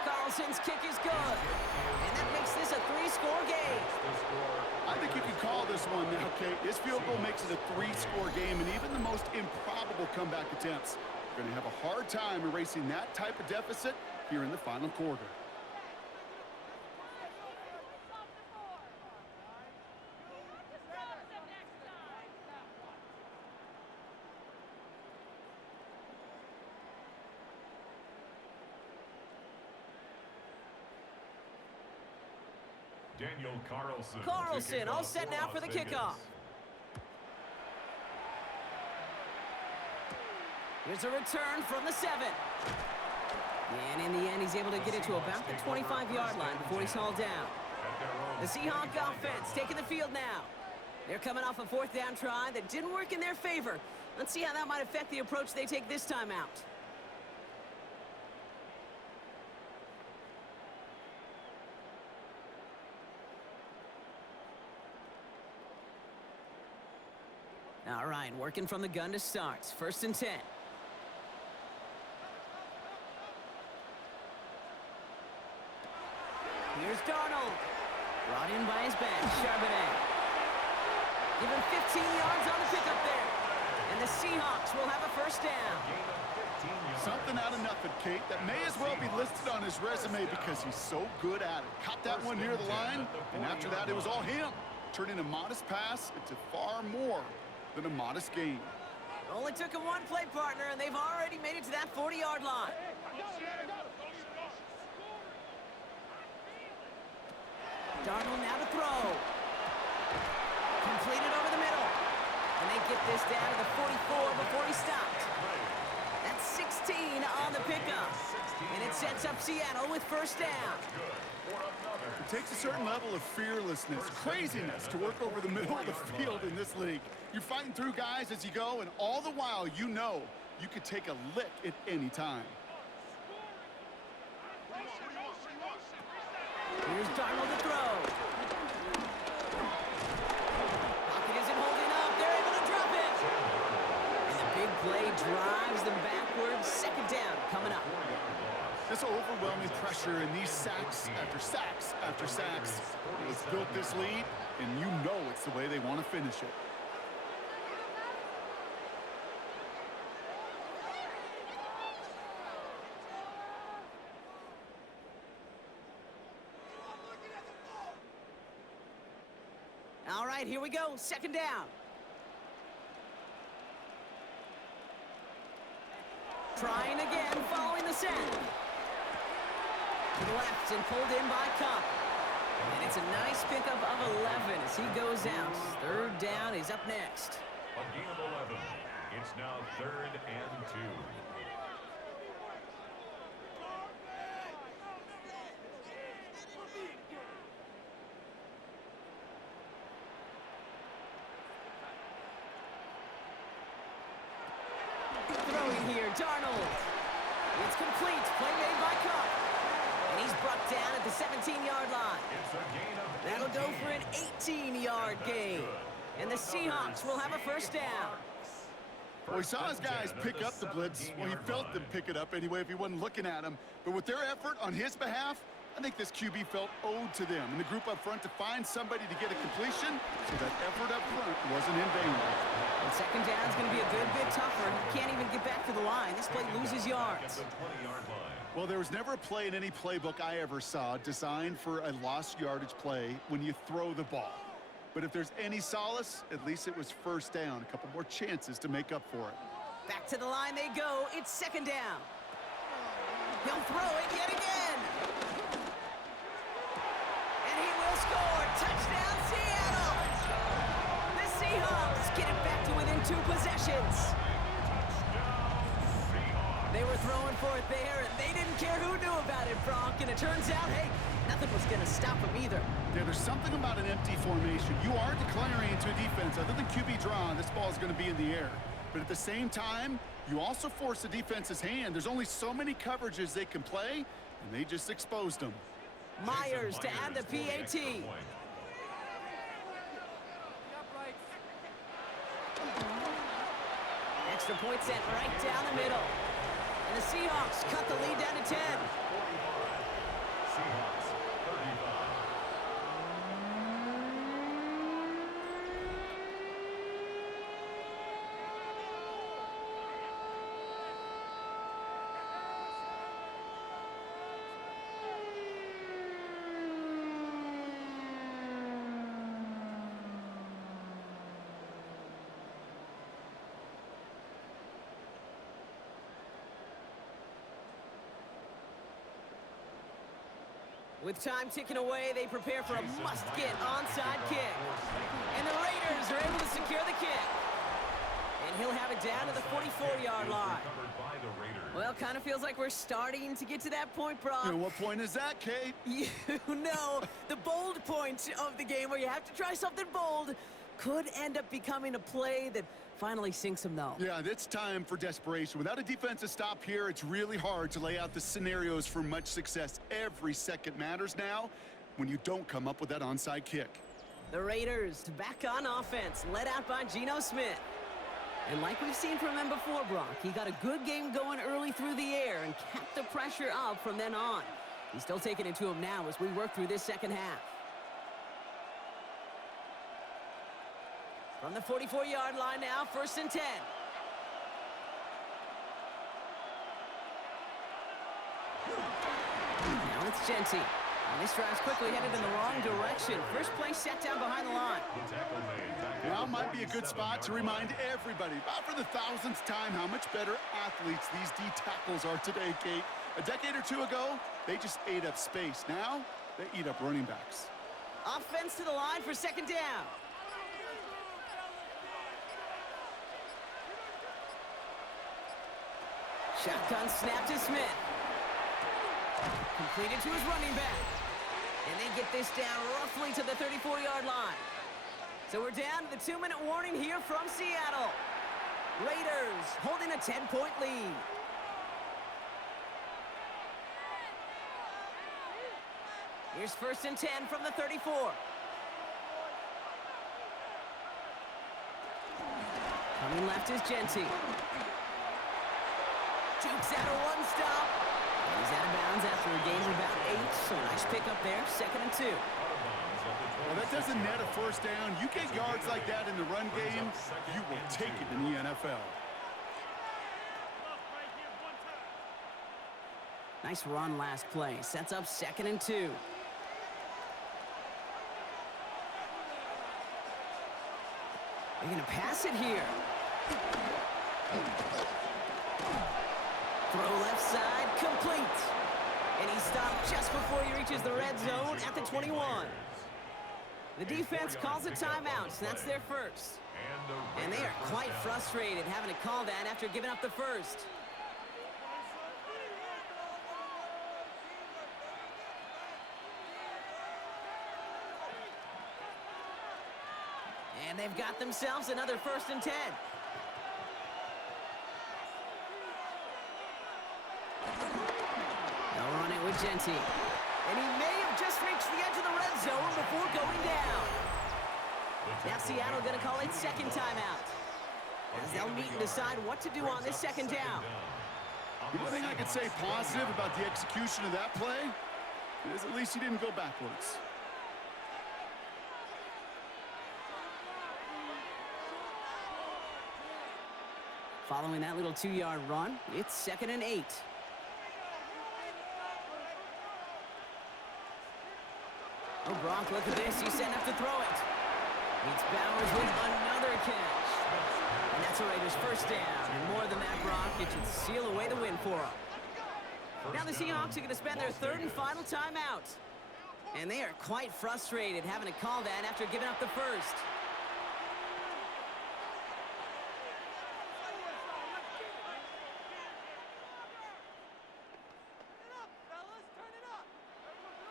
Carlson's kick is good. And that makes this a 3-score game. I think you can call this one now, Kate. This field goal makes it a 3-score game, and even the most improbable comeback attempts are going to have a hard time erasing that type of deficit here in the final quarter. Daniel Carlson. Carlson all set now for the kickoff. Here's a return from the 7. And in the end, he's able to get it to about the 25-yard line before he's hauled down. The Seahawks offense taking the field now. They're coming off a 4th down try that didn't work in their favor. Let's see how that might affect the approach they take this time out. All right, working from the gun to start. 1st and 10. Here's Darnold. Brought in by his back, Charbonnet. Give him 15 yards on the pickup there. And the Seahawks will have a 1st down. Something out of nothing, Kate, that may as well be listed on his resume because he's so good at it. Caught that one near the line, and after that, it was all him. Turning a modest pass into far more than a modest gain. Only took him one play partner, and they've already made it to that 40-yard line. Darnold now to throw. Completed over the middle. And they get this down to the 44 before he stopped. That's 16 on the pickup. And it sets up Seattle with 1st down. It takes a certain level of fearlessness, craziness to work over the middle of the field in this league. You're fighting through guys as you go, and all the while you know you could take a lick at any time. Here's Darnold to throw. Pocket isn't holding up. They're able to drop it. And the big play drives them backwards. 2nd down coming up. This overwhelming pressure and these sacks after sacks after sacks has built this lead, and you know it's the way they want to finish it. All right, here we go. 2nd down. Trying again, following the send. To the left and pulled in by Cup. And it's a nice pickup of 11 as he goes out. 3rd down is up next. A gain of 11. It's now 3rd and 2. Throwing here, Darnold. It's complete. Play made by Cup. And he's brought down at the 17-yard line. It's a gain of 18. That'll go for an 18-yard gain. And the Seahawks will have a 1st down. Well, he saw his guys pick up the blitz. Well, he felt them pick it up anyway if he wasn't looking at him. But with their effort on his behalf, I think this QB felt owed to them and the group up front to find somebody to get a completion, so that effort up front wasn't in vain. And 2nd down is going to be a good bit tougher. He can't even get back to the line. This play loses yards. The 20-yard line. Well, there was never a play in any playbook I ever saw designed for a lost yardage play when you throw the ball. But if there's any solace, at least it was 1st down. A couple more chances to make up for it. Back to the line they go. It's 2nd down. He'll throw it yet again. And he will score. Touchdown, Seattle. The Seahawks get it back to within 2 possessions. They were throwing for it there, and they didn't care who knew about it, Brock. And it turns out, hey, nothing was going to stop them either. Yeah, there's something about an empty formation. You are declaring into a defense. Other than QB draw, this ball is going to be in the air. But at the same time, you also force the defense's hand. There's only so many coverages they can play, and they just exposed them. Myers to add the PAT. Extra point sent right down the middle. And the Seahawks cut the lead down to 10. Seahawks 35. With time ticking away, they prepare for a must-get onside kick. And the Raiders are able to secure the kick. And he'll have it down to the 44-yard line. Well, kind of feels like we're starting to get to that point, Brock. And what point is that, Kate? You know, the bold point of the game where you have to try something bold could end up becoming a play that finally sinks him, though. Yeah, it's time for desperation. Without a defensive stop here, it's really hard to lay out the scenarios for much success. Every second matters now when you don't come up with that onside kick. The Raiders back on offense, led out by Geno Smith. And like we've seen from him before, Brock, he got a good game going early through the air and kept the pressure up from then on. He's still taking it to him now as we work through this second half. From the 44-yard line now, 1st and 10. Now it's Genty. And this drive's quickly headed in the wrong direction. First play set down behind the line. Now might be a good spot to remind everybody, about for the 1000th time, how much better athletes these D tackles are today, Kate. A decade or two ago, they just ate up space. Now, they eat up running backs. Offense to the line for 2nd down. Shotgun snap to Smith. Completed to his running back. And they get this down roughly to the 34-yard line. So we're down to the 2-minute warning here from Seattle. Raiders holding a 10-point lead. Here's 1st and 10 from the 34. Coming left is Genty. Jukes out a one-stop. He's out of bounds after a gain of about 8, so nice pick up there, 2nd and 2. Well, that doesn't net a 1st down. You get yards like that in the run game, you will take it in the NFL. Nice run last play. Sets up 2nd and 2. They're going to pass it here. Throw left side, complete. And he stopped just before he reaches the red zone at the 21. The defense calls a timeout, so that's their first. And they are quite frustrated having to call that after giving up the first. And they've got themselves another 1st and 10. They'll run it with Genty. And he may have just reached the edge of the red zone before going down. Now Seattle going to call it 2nd timeout, as they'll meet and decide what to do on this 2nd down. The one thing I could say positive about the execution of that play is at least he didn't go backwards. Following that little 2-yard run, it's 2nd and 8. Oh, Brock, look at this. He's setting up to throw it. Meets Bowers with another catch. And that's a Raiders 1st down. And more than that, Brock, it should seal away the win for them. Now the Seahawks are going to spend their 3rd and final timeout. And they are quite frustrated having to call that after giving up the first.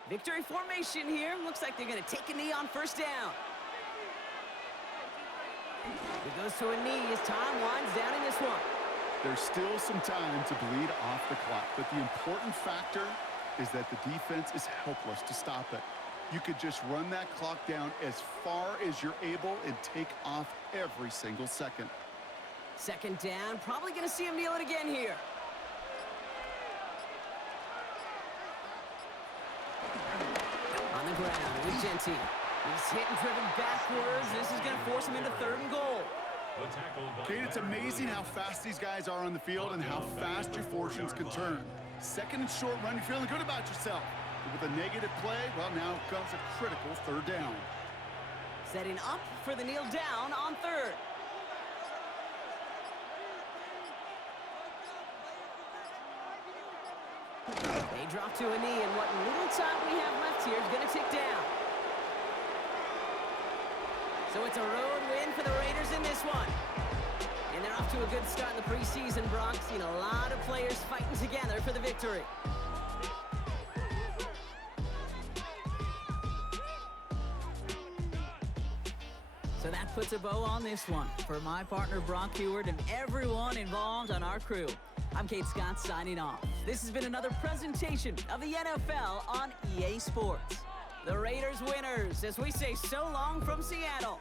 Victory formation here. Looks like they're going to take a knee on 1st down. It goes to a knee as time winds down in this one. There's still some time to bleed off the clock, but the important factor is that the defense is helpless to stop it. You could just run that clock down as far as you're able and take off every single second. 2nd down. Probably going to see him kneel it again here. On the ground with Genty. He's hit and driven backwards. This is going to force him into 3rd and goal. Kate, it's amazing how fast these guys are on the field and how fast your fortunes can turn. 2nd and short run, you're feeling good about yourself. But with a negative play, well, now comes a critical 3rd down. Setting up for the kneel down on 3rd. They drop to a knee, and what little time we have left here is going to tick down. So it's a road win for the Raiders in this one. And they're off to a good start in the preseason, Brock. Seen a lot of players fighting together for the victory. So that puts a bow on this one. For my partner, Brock Heward, and everyone involved on our crew, I'm Kate Scott signing off. This has been another presentation of the NFL on EA Sports. The Raiders winners, as we say so long from Seattle.